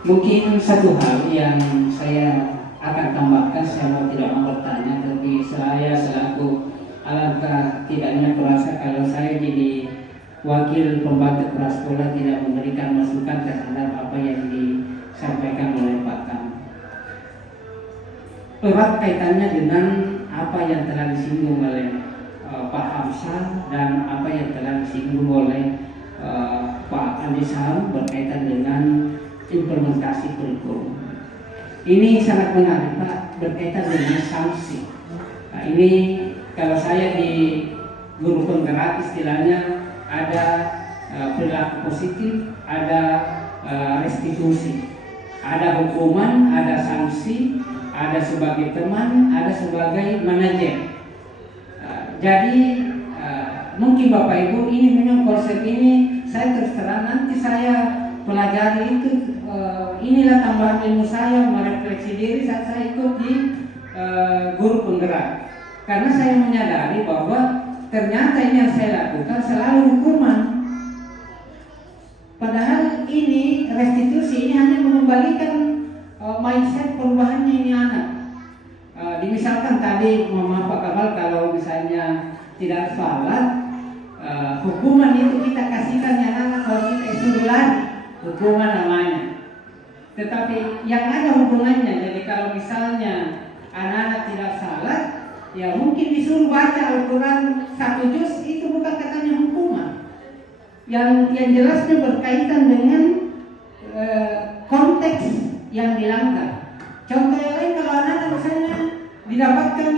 Mungkin satu hal yang saya akan tambahkan, saya tidak mau bertanya, tapi saya selaku alangkah tidaknya kurasa kalau saya jadi wakil pembantu kepala sekolah tidak memberikan masukan terhadap apa yang disampaikan oleh Pak Kam. Erat kaitannya dengan apa yang telah disinggung oleh Pak Hamzah dan apa yang telah disinggung oleh Pak Andisham berkaitan dengan implementasi kurikulum. Ini sangat menarik Pak, berkaitan dengan sanksi. Nah, ini kalau saya di guru penggerak istilahnya ada perilaku positif, ada restitusi, ada hukuman, ada sanksi, ada sebagai teman, ada sebagai manajer. Jadi mungkin Bapak Ibu ini memang konsep ini saya terus terang nanti saya pelajari itu, inilah tambahan ilmu saya merefleksi diri saat saya ikut di guru penggerak, karena saya menyadari bahwa ternyata ini yang saya lakukan selalu hukuman, padahal ini restitusi ini hanya mengembalikan mindset perubahannya ini anak. Dimisalkan tadi Mama Pak Kamal kalau misalnya tidak salah, hukuman itu kita kasihkan yang anak kalau kita suruh lari, hukuman namanya. Tetapi yang ada hubungannya, jadi kalau misalnya anak-anak tidak salah, ya mungkin disuruh baca Al-Quran 1 juz, itu bukan katanya hukuman. Yang jelasnya berkaitan dengan konteks yang dilanggar. Contoh yang lain, kalau anak-anak misalnya didapatkan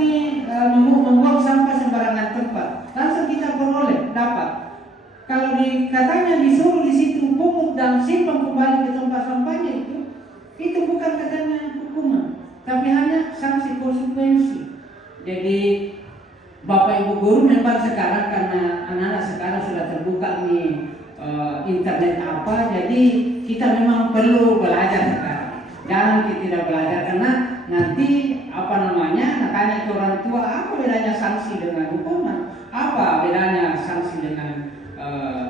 membuang sampah sembarangan tempat, langsung kita peroleh dapat. Kalau katanya disuruh di situ pungut dan simpan kembali ke tempat sampahnya, itu bukan katanya hukuman, tapi hanya sanksi konsekuensi. Jadi Bapak Ibu guru memang sekarang karena anak-anak sekarang sudah terbuka nih internet apa, jadi kita memang perlu belajar sekarang. Jangan kita tidak belajar, karena nanti tanya ke orang tua apa bedanya sanksi dengan hukuman, apa bedanya sanksi dengan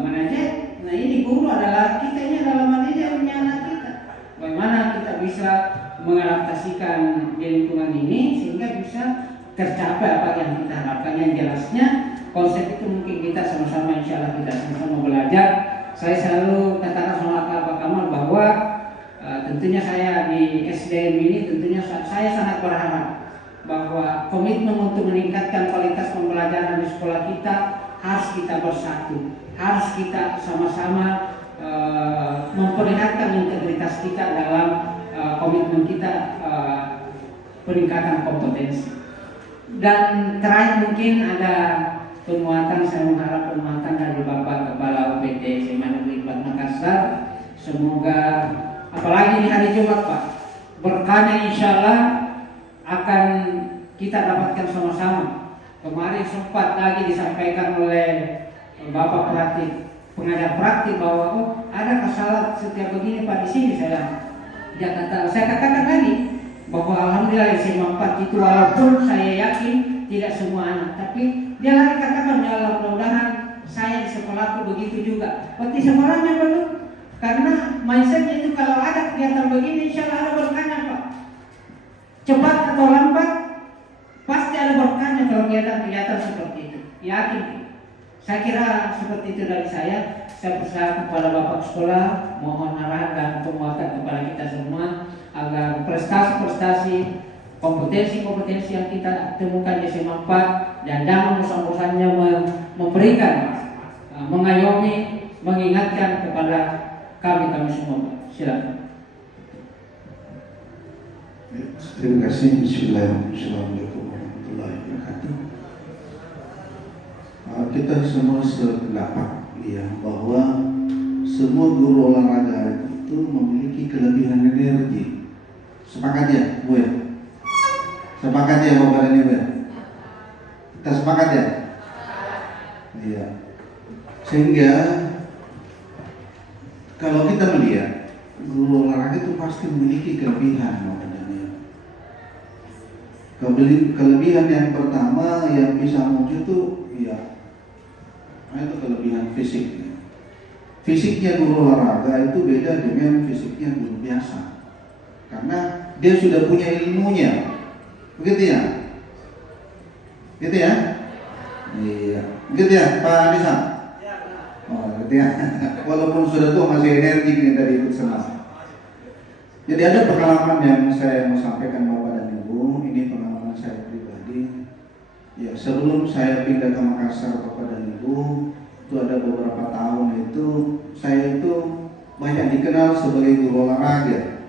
manajer. Nah ini guru adalah kita, ini adalah manajernya anak kita. Bagaimana kita bisa mengadaptasikan di lingkungan ini sehingga bisa tercapai apa yang kita harapkan. Yang jelasnya konsep itu mungkin kita sama-sama, insya Allah kita sama-sama belajar. Saya selalu katakan sama Pak Kamal bahwa tentunya saya di SDM ini tentunya saya sangat berharap bahwa komitmen untuk meningkatkan kualitas pembelajaran di sekolah kita harus kita bersatu, harus kita sama-sama memperlihatkan integritas kita dalam komitmen kita peningkatan kompetensi. Dan terakhir mungkin ada penguatan, saya mengharap penguatan dari Bapak Kepala UPT SMA Negeri 4 Makassar. Semoga apalagi di hari Jumat Pak, berkahnya insya Allah akan kita dapatkan sama-sama. Kemarin sempat lagi disampaikan oleh Bapak Pelatih pengajar praktik bahwa ada kesalahan setiap begini Pak di sini. Saya katakan lagi bahwa alhamdulillah SMA 4 itu walaupun saya yakin tidak semua anak, tapi dia lagi katakan ya Allah, mudah-mudahan saya di sekolahku begitu juga. Di sekolahnya belum, karena mindsetnya itu kalau ada kegiatan begini insya Allah ada berkahnya Pak. Cepat atau lambat pasti ada berkahnya kalau kegiatan-kegiatan seperti itu. Yakin. Saya kira seperti itu dari saya. Saya berusaha kepada Bapak Sekolah, mohon arahan dan penguatan kepada kita semua agar prestasi-prestasi, kompetensi-kompetensi yang kita temukan di SMA 4 dan jangan bosan-bosannya memberikan, mengayomi, mengingatkan kepada kami semua. Silakan. Terima kasih. Bismillahirrahmanirrahim warahmatullahi wabarakatuh. Kita semua sependapat ya bahwa semua guru olahraga itu memiliki kelebihan energi. Sepakat ya, Bu ya? Sepakat ya Bapak dan Ibu ya? Kita sepakat ya? Iya. Sehingga kalau kita melihat guru olahraga itu pasti memiliki kelebihan Bapak dan Ibu. Kelebihan yang pertama yang bisa muncul itu ya itu kelebihan fisiknya. Fisiknya guru olahraga itu beda dengan fisiknya guru biasa, karena dia sudah punya ilmunya, begitu ya? Gitu ya? Iya, gitu ya Pak Nisa? Oh, gitu ya. Walaupun sudah tua masih energik nih tadi ikut senam. Jadi ada pengalaman yang saya mau sampaikan Bapak dan Ibu. Ini pengalaman saya pribadi. Ya, sebelum saya pindah ke Makassar Bapak dan Ibu, itu ada beberapa tahun itu saya itu banyak dikenal sebagai guru olahraga.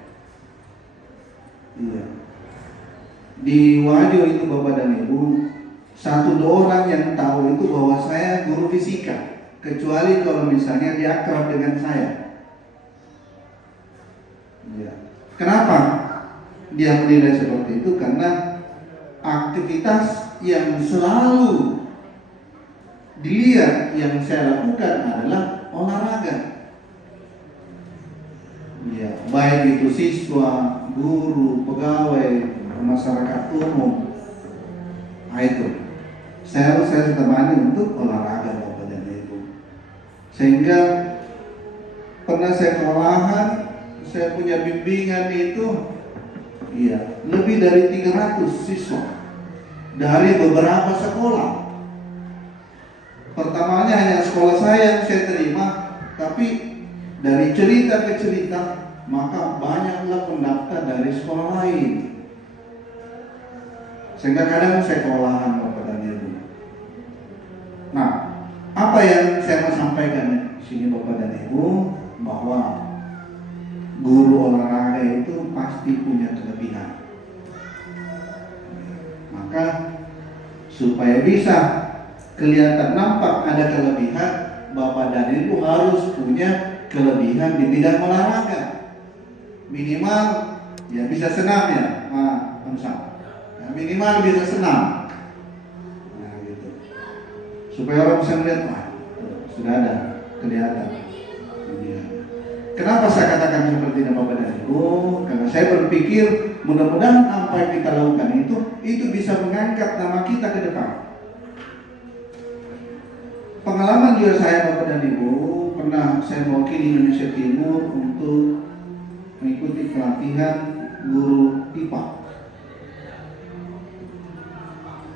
Iya. Di Wadio itu Bapak dan Ibu, 1-2 orang yang tahu itu bahwa saya guru fisika, kecuali kalau misalnya dia akrab dengan saya. Iya. Kenapa dia menilai seperti itu? Karena aktivitas yang selalu dilihat yang saya lakukan adalah olahraga. Ya, baik itu siswa, guru, pegawai, masyarakat umum. Nah, itu saya temani untuk olahraga Bapak dan Ibu. Sehingga pernah saya kelelahan, saya punya bimbingan itu iya, lebih dari 300 siswa dari beberapa sekolah. Pertamanya hanya sekolah saya yang saya terima, tapi dari cerita ke cerita maka banyaklah pendaftar dari sekolah lain. Sehingga kadang saya kewalahan Bapak dan Ibu. Nah, apa yang saya mau sampaikan di sini Bapak dan Ibu, bahwa guru olahraga itu pasti punya kelebihan. Maka supaya bisa kelihatan nampak ada kelebihan, Bapak dan Ibu harus punya kelebihan di bidang olahraga. Minimal ya bisa senam ya, Pak Hamzah. Ya, minimal bisa senam. Nah, gitu. Supaya orang bisa melihat, wah, sudah ada kelihatan. Ya. Kenapa saya katakan seperti ini Bapak dan Ibu? Karena saya berpikir mudah-mudahan apa yang kita lakukan itu bisa mengangkat nama kita ke depan. Pengalaman juga saya Bapak dan Ibu, pernah saya mewakili Indonesia Timur untuk mengikuti pelatihan guru IPA.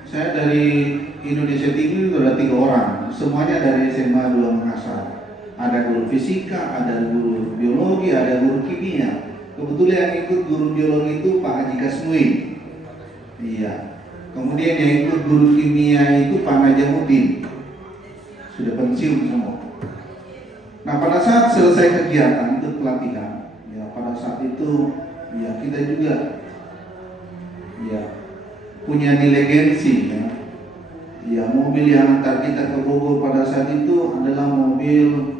Saya dari Indonesia Timur itu ada 3 orang, semuanya dari SMA 2 Makassar. Ada guru fisika, ada guru biologi, ada guru kimia. Kebetulan yang ikut guru biologi itu Pak Haji Kasmui. Iya. Kemudian yang ikut guru kimia itu Pak Najamuddin. Sudah pensiun semua. Nah, pada saat selesai kegiatan itu pelatihan, ya pada saat itu ya kita juga ya punya nilai gengsi ya. Ya, mobil yang antar kita ke Bogor pada saat itu adalah mobil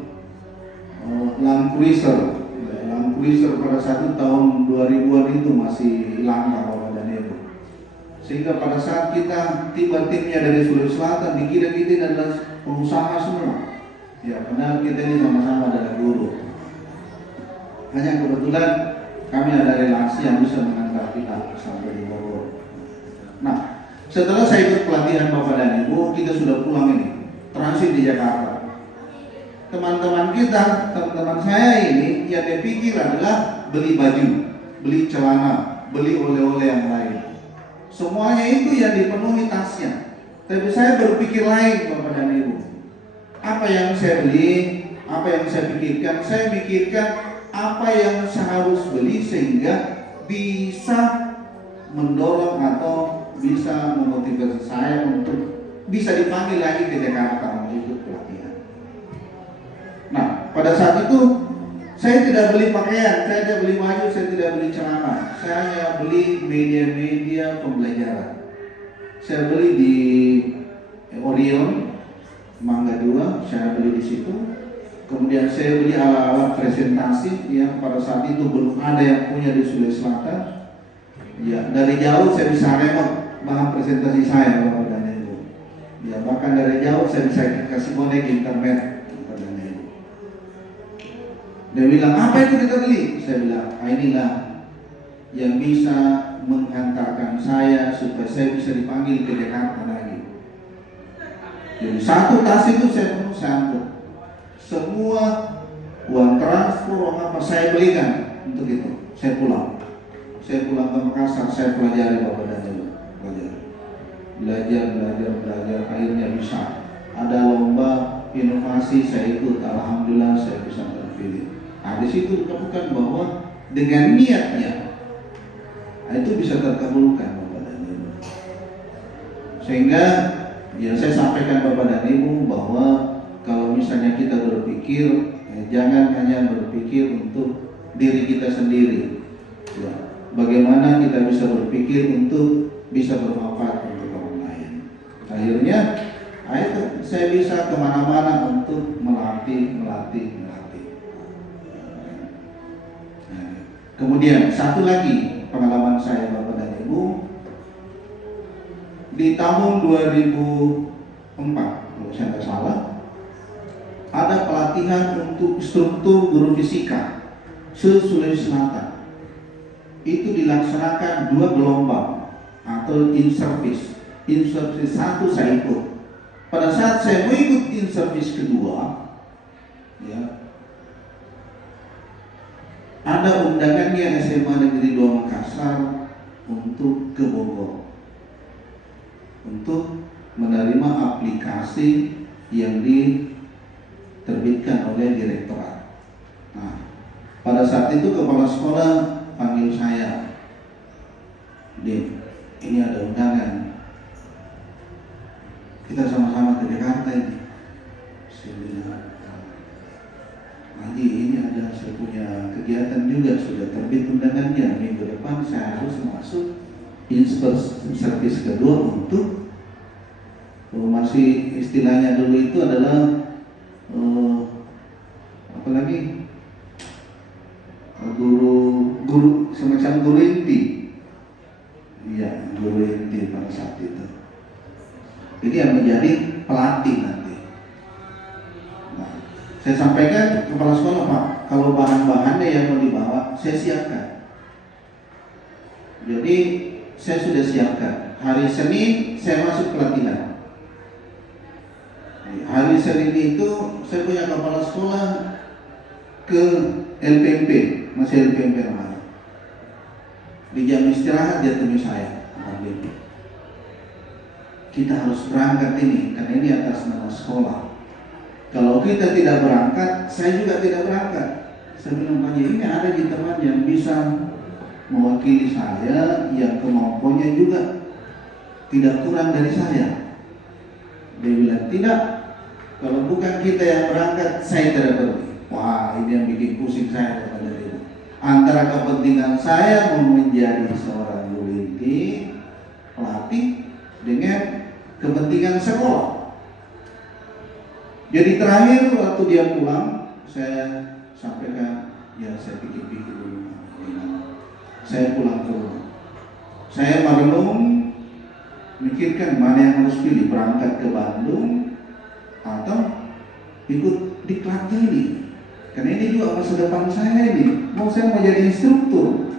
Land Cruiser. Land Cruiser pada saat itu tahun 2000-an itu masih langka Bapak dan Ibu. Sehingga pada saat kita tiba timnya dari Sulawesi Selatan, dikira kita adalah pengusaha semua. Ya, padahal kita ini sama-sama adalah guru. Hanya kebetulan kami ada relasi yang bisa mengantar kita sampai di Bogor. Nah, setelah saya ikut pelatihan Bapak dan Ibu, kita sudah pulang ini, transit di Jakarta. Teman-teman kita, teman-teman saya ini yang dia pikir adalah beli baju, beli celana, beli oleh-oleh yang lain. Semuanya itu yang dipenuhi tasnya. Tapi saya berpikir lain, Bapak dan Ibu. Apa yang saya beli, apa yang saya pikirkan, saya mikirkan apa yang saya harus beli sehingga bisa mendorong atau bisa memotivasi saya untuk bisa dipanggil lagi ke Jakarta untuk ikut pelatihan. Nah, pada saat itu saya tidak beli pakaian, saya tidak beli baju, saya tidak beli celana. Saya hanya beli media-media pembelajaran. Saya beli di Orion, Mangga 2, saya beli di situ. Kemudian saya beli alat-alat presentasi yang pada saat itu belum ada yang punya di Sulawesi Selatan. Ya, dari jauh saya bisa remote bahan presentasi saya, Bapak dan Ibu. Ya, bahkan dari jauh saya bisa kasih bonek internet, Bapak dan Ibu. Dia bilang, apa itu kita beli? Saya bilang, inilah yang bisa menghantarkan saya supaya saya bisa dipanggil ke Jakarta lagi. Jadi satu tas itu saya penuh angkut. Semua uang transfer, uang apa saya belikan untuk itu. Saya pulang ke Makassar, saya pelajari, Bapak dan Ibu. Belajar, akhirnya bisa. Ada lomba inovasi, saya ikut, alhamdulillah saya bisa terpilih. Nah, di situ ditemukan bahwa dengan niatnya itu bisa terkabulkan, Bapak dan Ibu. Sehingga ya saya sampaikan Bapak dan Ibu bahwa kalau misalnya kita berpikir, jangan hanya berpikir untuk diri kita sendiri. Ya, bagaimana kita bisa berpikir untuk bisa bermanfaat untuk orang lain. Akhirnya, saya bisa kemana-mana untuk melatih. Nah, kemudian satu lagi pengalaman saya, Bapak dan Ibu, di tahun 2004, kalau saya tidak salah, ada pelatihan untuk struktur guru fisika se-Sulawesi Selatan. Itu dilaksanakan 2 gelombang atau in-service 1 saya ikut. Pada saat saya mau ikut in-service kedua, ya, ada undangannya SMA Negeri 2 Makassar untuk ke Bogor untuk menerima aplikasi yang diterbitkan oleh direktorat. Nah, pada saat itu kepala sekolah panggil saya, "Din, ini ada undangan, kita sama-sama ke Jakarta ini." Saya bilang, "Haji, ini ada saya punya kegiatan juga, sudah terbit undangannya. Minggu depan saya harus masuk in-service kedua untuk masih istilahnya dulu itu adalah apa lagi, guru semacam guru inti. Iya, guru inti pada saat itu. Ini yang menjadi pelatih nanti. Nah, saya sampaikan kepala sekolah, Pak, kalau bahan-bahannya yang mau dibawa saya siapkan. Jadi saya sudah siapkan. Hari Senin saya masuk pelatihan. Hari Senin itu saya punya kepala sekolah ke LPMP, masih LPMP namanya. Di jam istirahat dia temui saya, "Kita harus berangkat ini, karena ini atas nama sekolah. Kalau kita tidak berangkat, saya juga tidak berangkat." Saya bilang, "Pak, ini ada di teman yang bisa mewakili saya, yang kemampuannya juga tidak kurang dari saya." Dia bilang, "Tidak, kalau bukan kita yang berangkat, saya tidak pergi." Wah, ini yang bikin pusing saya, Bapak dan Ibu. Antara kepentingan saya mau menjadi seorang guru inti, pelatih, dengan kepentingan sekolah. Jadi terakhir waktu dia pulang, saya sampaikan, ya saya pikir-pikir dulu. Saya pulang ke rumah. Saya merenung, mikirkan mana yang harus pilih, berangkat ke Bandung atau ikut di kelas ini. Karena ini juga masa depan saya ini. Saya mau jadi instruktur.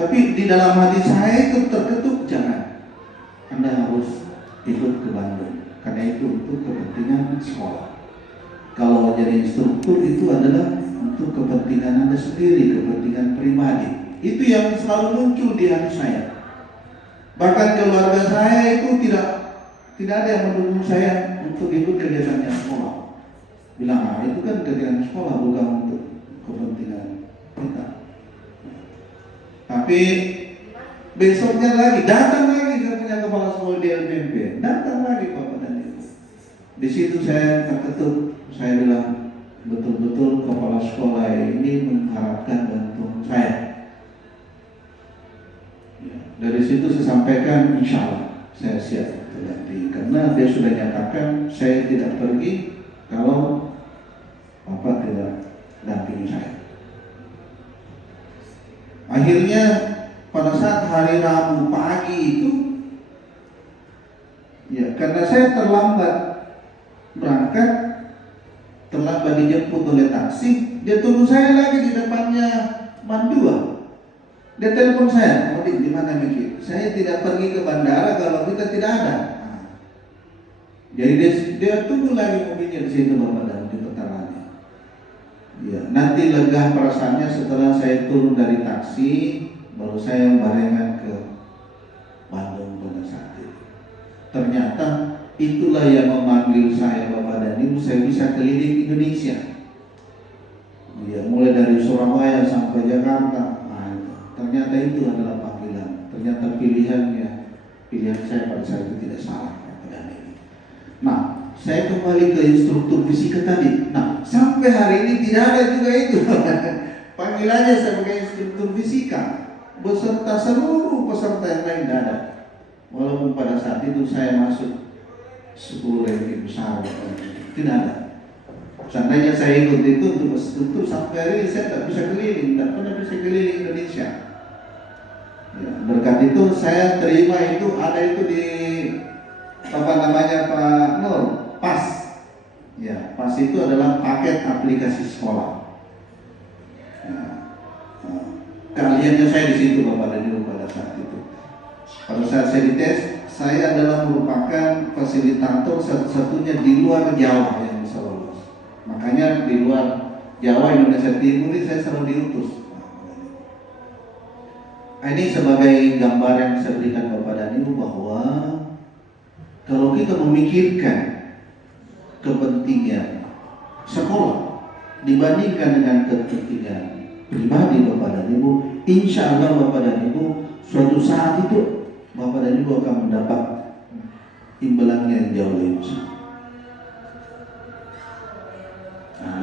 Tapi di dalam hati saya itu terketuk, jangan. Anda harus ikut ke Bandung. Karena itu untuk kepentingan sekolah. Kalau jadi instruktur itu adalah untuk kepentingan Anda sendiri, kepentingan pribadi. Itu yang selalu muncul di hati saya. Bahkan keluarga saya itu tidak ada yang mendukung saya untuk ikut kegiatannya sekolah. Bilang, itu kan kegiatan sekolah, bukan untuk kepentingan kita. Tapi besoknya lagi, datang lagi katanya kepala sekolah di LPMP, datang lagi Bapak dan Ibu. Di situ saya terketuk, saya bilang, betul-betul kepala sekolah ini mengharapkan bantuan saya. Ya, dari situ saya sampaikan, insya Allah saya siap berganti, karena dia sudah nyatakan saya tidak pergi kalau Bapak tidak dampingi saya. Akhirnya pada saat hari Rabu pagi itu, ya karena saya terlambat berangkat, terlambat dijemput oleh taksi, dia tunggu saya lagi di depannya Mandua. Dia telepon saya, Modik, di mana Miki? Saya tidak pergi ke bandara kalau kita tidak ada. Jadi dia tunggu lagi mobilnya di situ Bapak dan di petarannya. Ya, nanti lega perasaannya setelah saya turun dari taksi, baru saya barengan ke Bandung pada saat itu. Ternyata itulah yang memanggil saya Bapak dan Ibu, saya bisa keliling Indonesia. Ya, mulai dari Surabaya sampai Jakarta. Ternyata itu adalah panggilan. Ternyata pilihan saya pada saat itu tidak salah. Nah, saya kembali ke instruktur fisika tadi. Nah, sampai hari ini tidak ada juga itu panggilannya sebagai instruktur fisika beserta seluruh peserta yang lain tidak ada. Walaupun pada saat itu saya masuk 10 ranking besar, tidak ada. Seandainya saya ikut itu untuk instruktur, sampai hari ini saya tidak bisa keliling, tidak pernah bisa keliling Indonesia. Ya, berkat itu saya terima itu, ada itu di apa namanya Pak Nur, PAS. Ya, PAS itu adalah paket aplikasi sekolah. Nah, keahliannya saya di situ Bapak dan Ibu pada saat itu. Pada saat saya dites, saya adalah merupakan fasilitator satu-satunya di luar Jawa yang bisa lolos. Makanya di luar Jawa, Indonesia Timur ini saya selalu diutus. Ini sebagai gambar yang saya berikan Bapak dan Ibu bahwa kalau kita memikirkan kepentingan sekolah dibandingkan dengan kepentingan pribadi Bapak dan Ibu, insya Allah Bapak dan Ibu suatu saat itu Bapak dan Ibu akan mendapat imbalannya yang jauh lebih besar. Nah,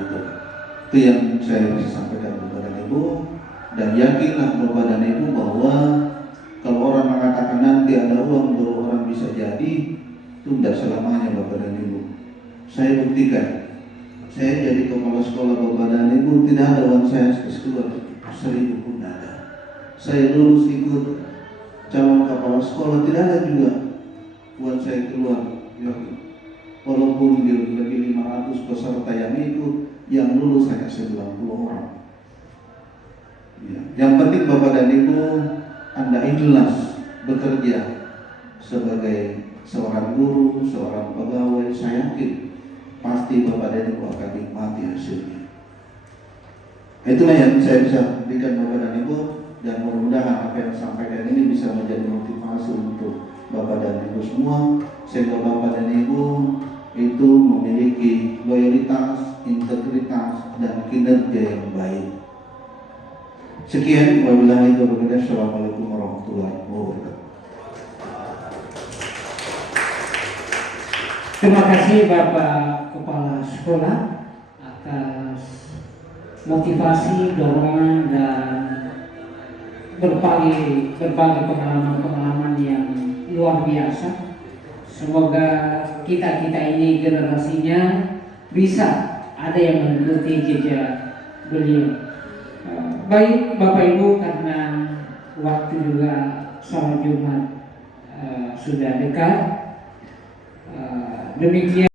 itu yang saya bisa sampaikan Bapak dan Ibu, dan yakinlah Bapak dan Ibu bahwa kalau orang mengatakan nanti ada uang baru orang bisa jadi, itu tidak selamanya Bapak dan Ibu. Saya buktikan, saya jadi kepala sekolah Bapak dan Ibu, tidak ada uang saya keluar 1.000 pun tidak ada. Saya lulus ikut calon kepala sekolah, tidak ada juga uang saya keluar. Ya, walaupun lebih 500 peserta yang ikut, yang lulus hanya 90 orang. Ya, yang penting Bapak dan Ibu, Anda ikhlas bekerja sebagai seorang guru, seorang pegawai. Saya yakin pasti Bapak dan Ibu akan nikmati hasilnya. Itulah yang saya bisa berikan Bapak dan Ibu, dan mudah-mudahan apa yang saya sampaikan ini bisa menjadi motivasi untuk Bapak dan Ibu semua, sehingga Bapak dan Ibu itu memiliki loyalitas, integritas, dan kinerja yang baik. Sekian, wabillahi taufiq. Assalamualaikum warahmatullahi wabarakatuh. Terima kasih Bapak Kepala Sekolah atas motivasi, dorongan, dan berbagai pengalaman-pengalaman yang luar biasa. Semoga kita ini generasinya bisa ada yang mengikuti jejak beliau. Baik Bapak Ibu, karena waktu juga sholat Jumat sudah dekat, demikian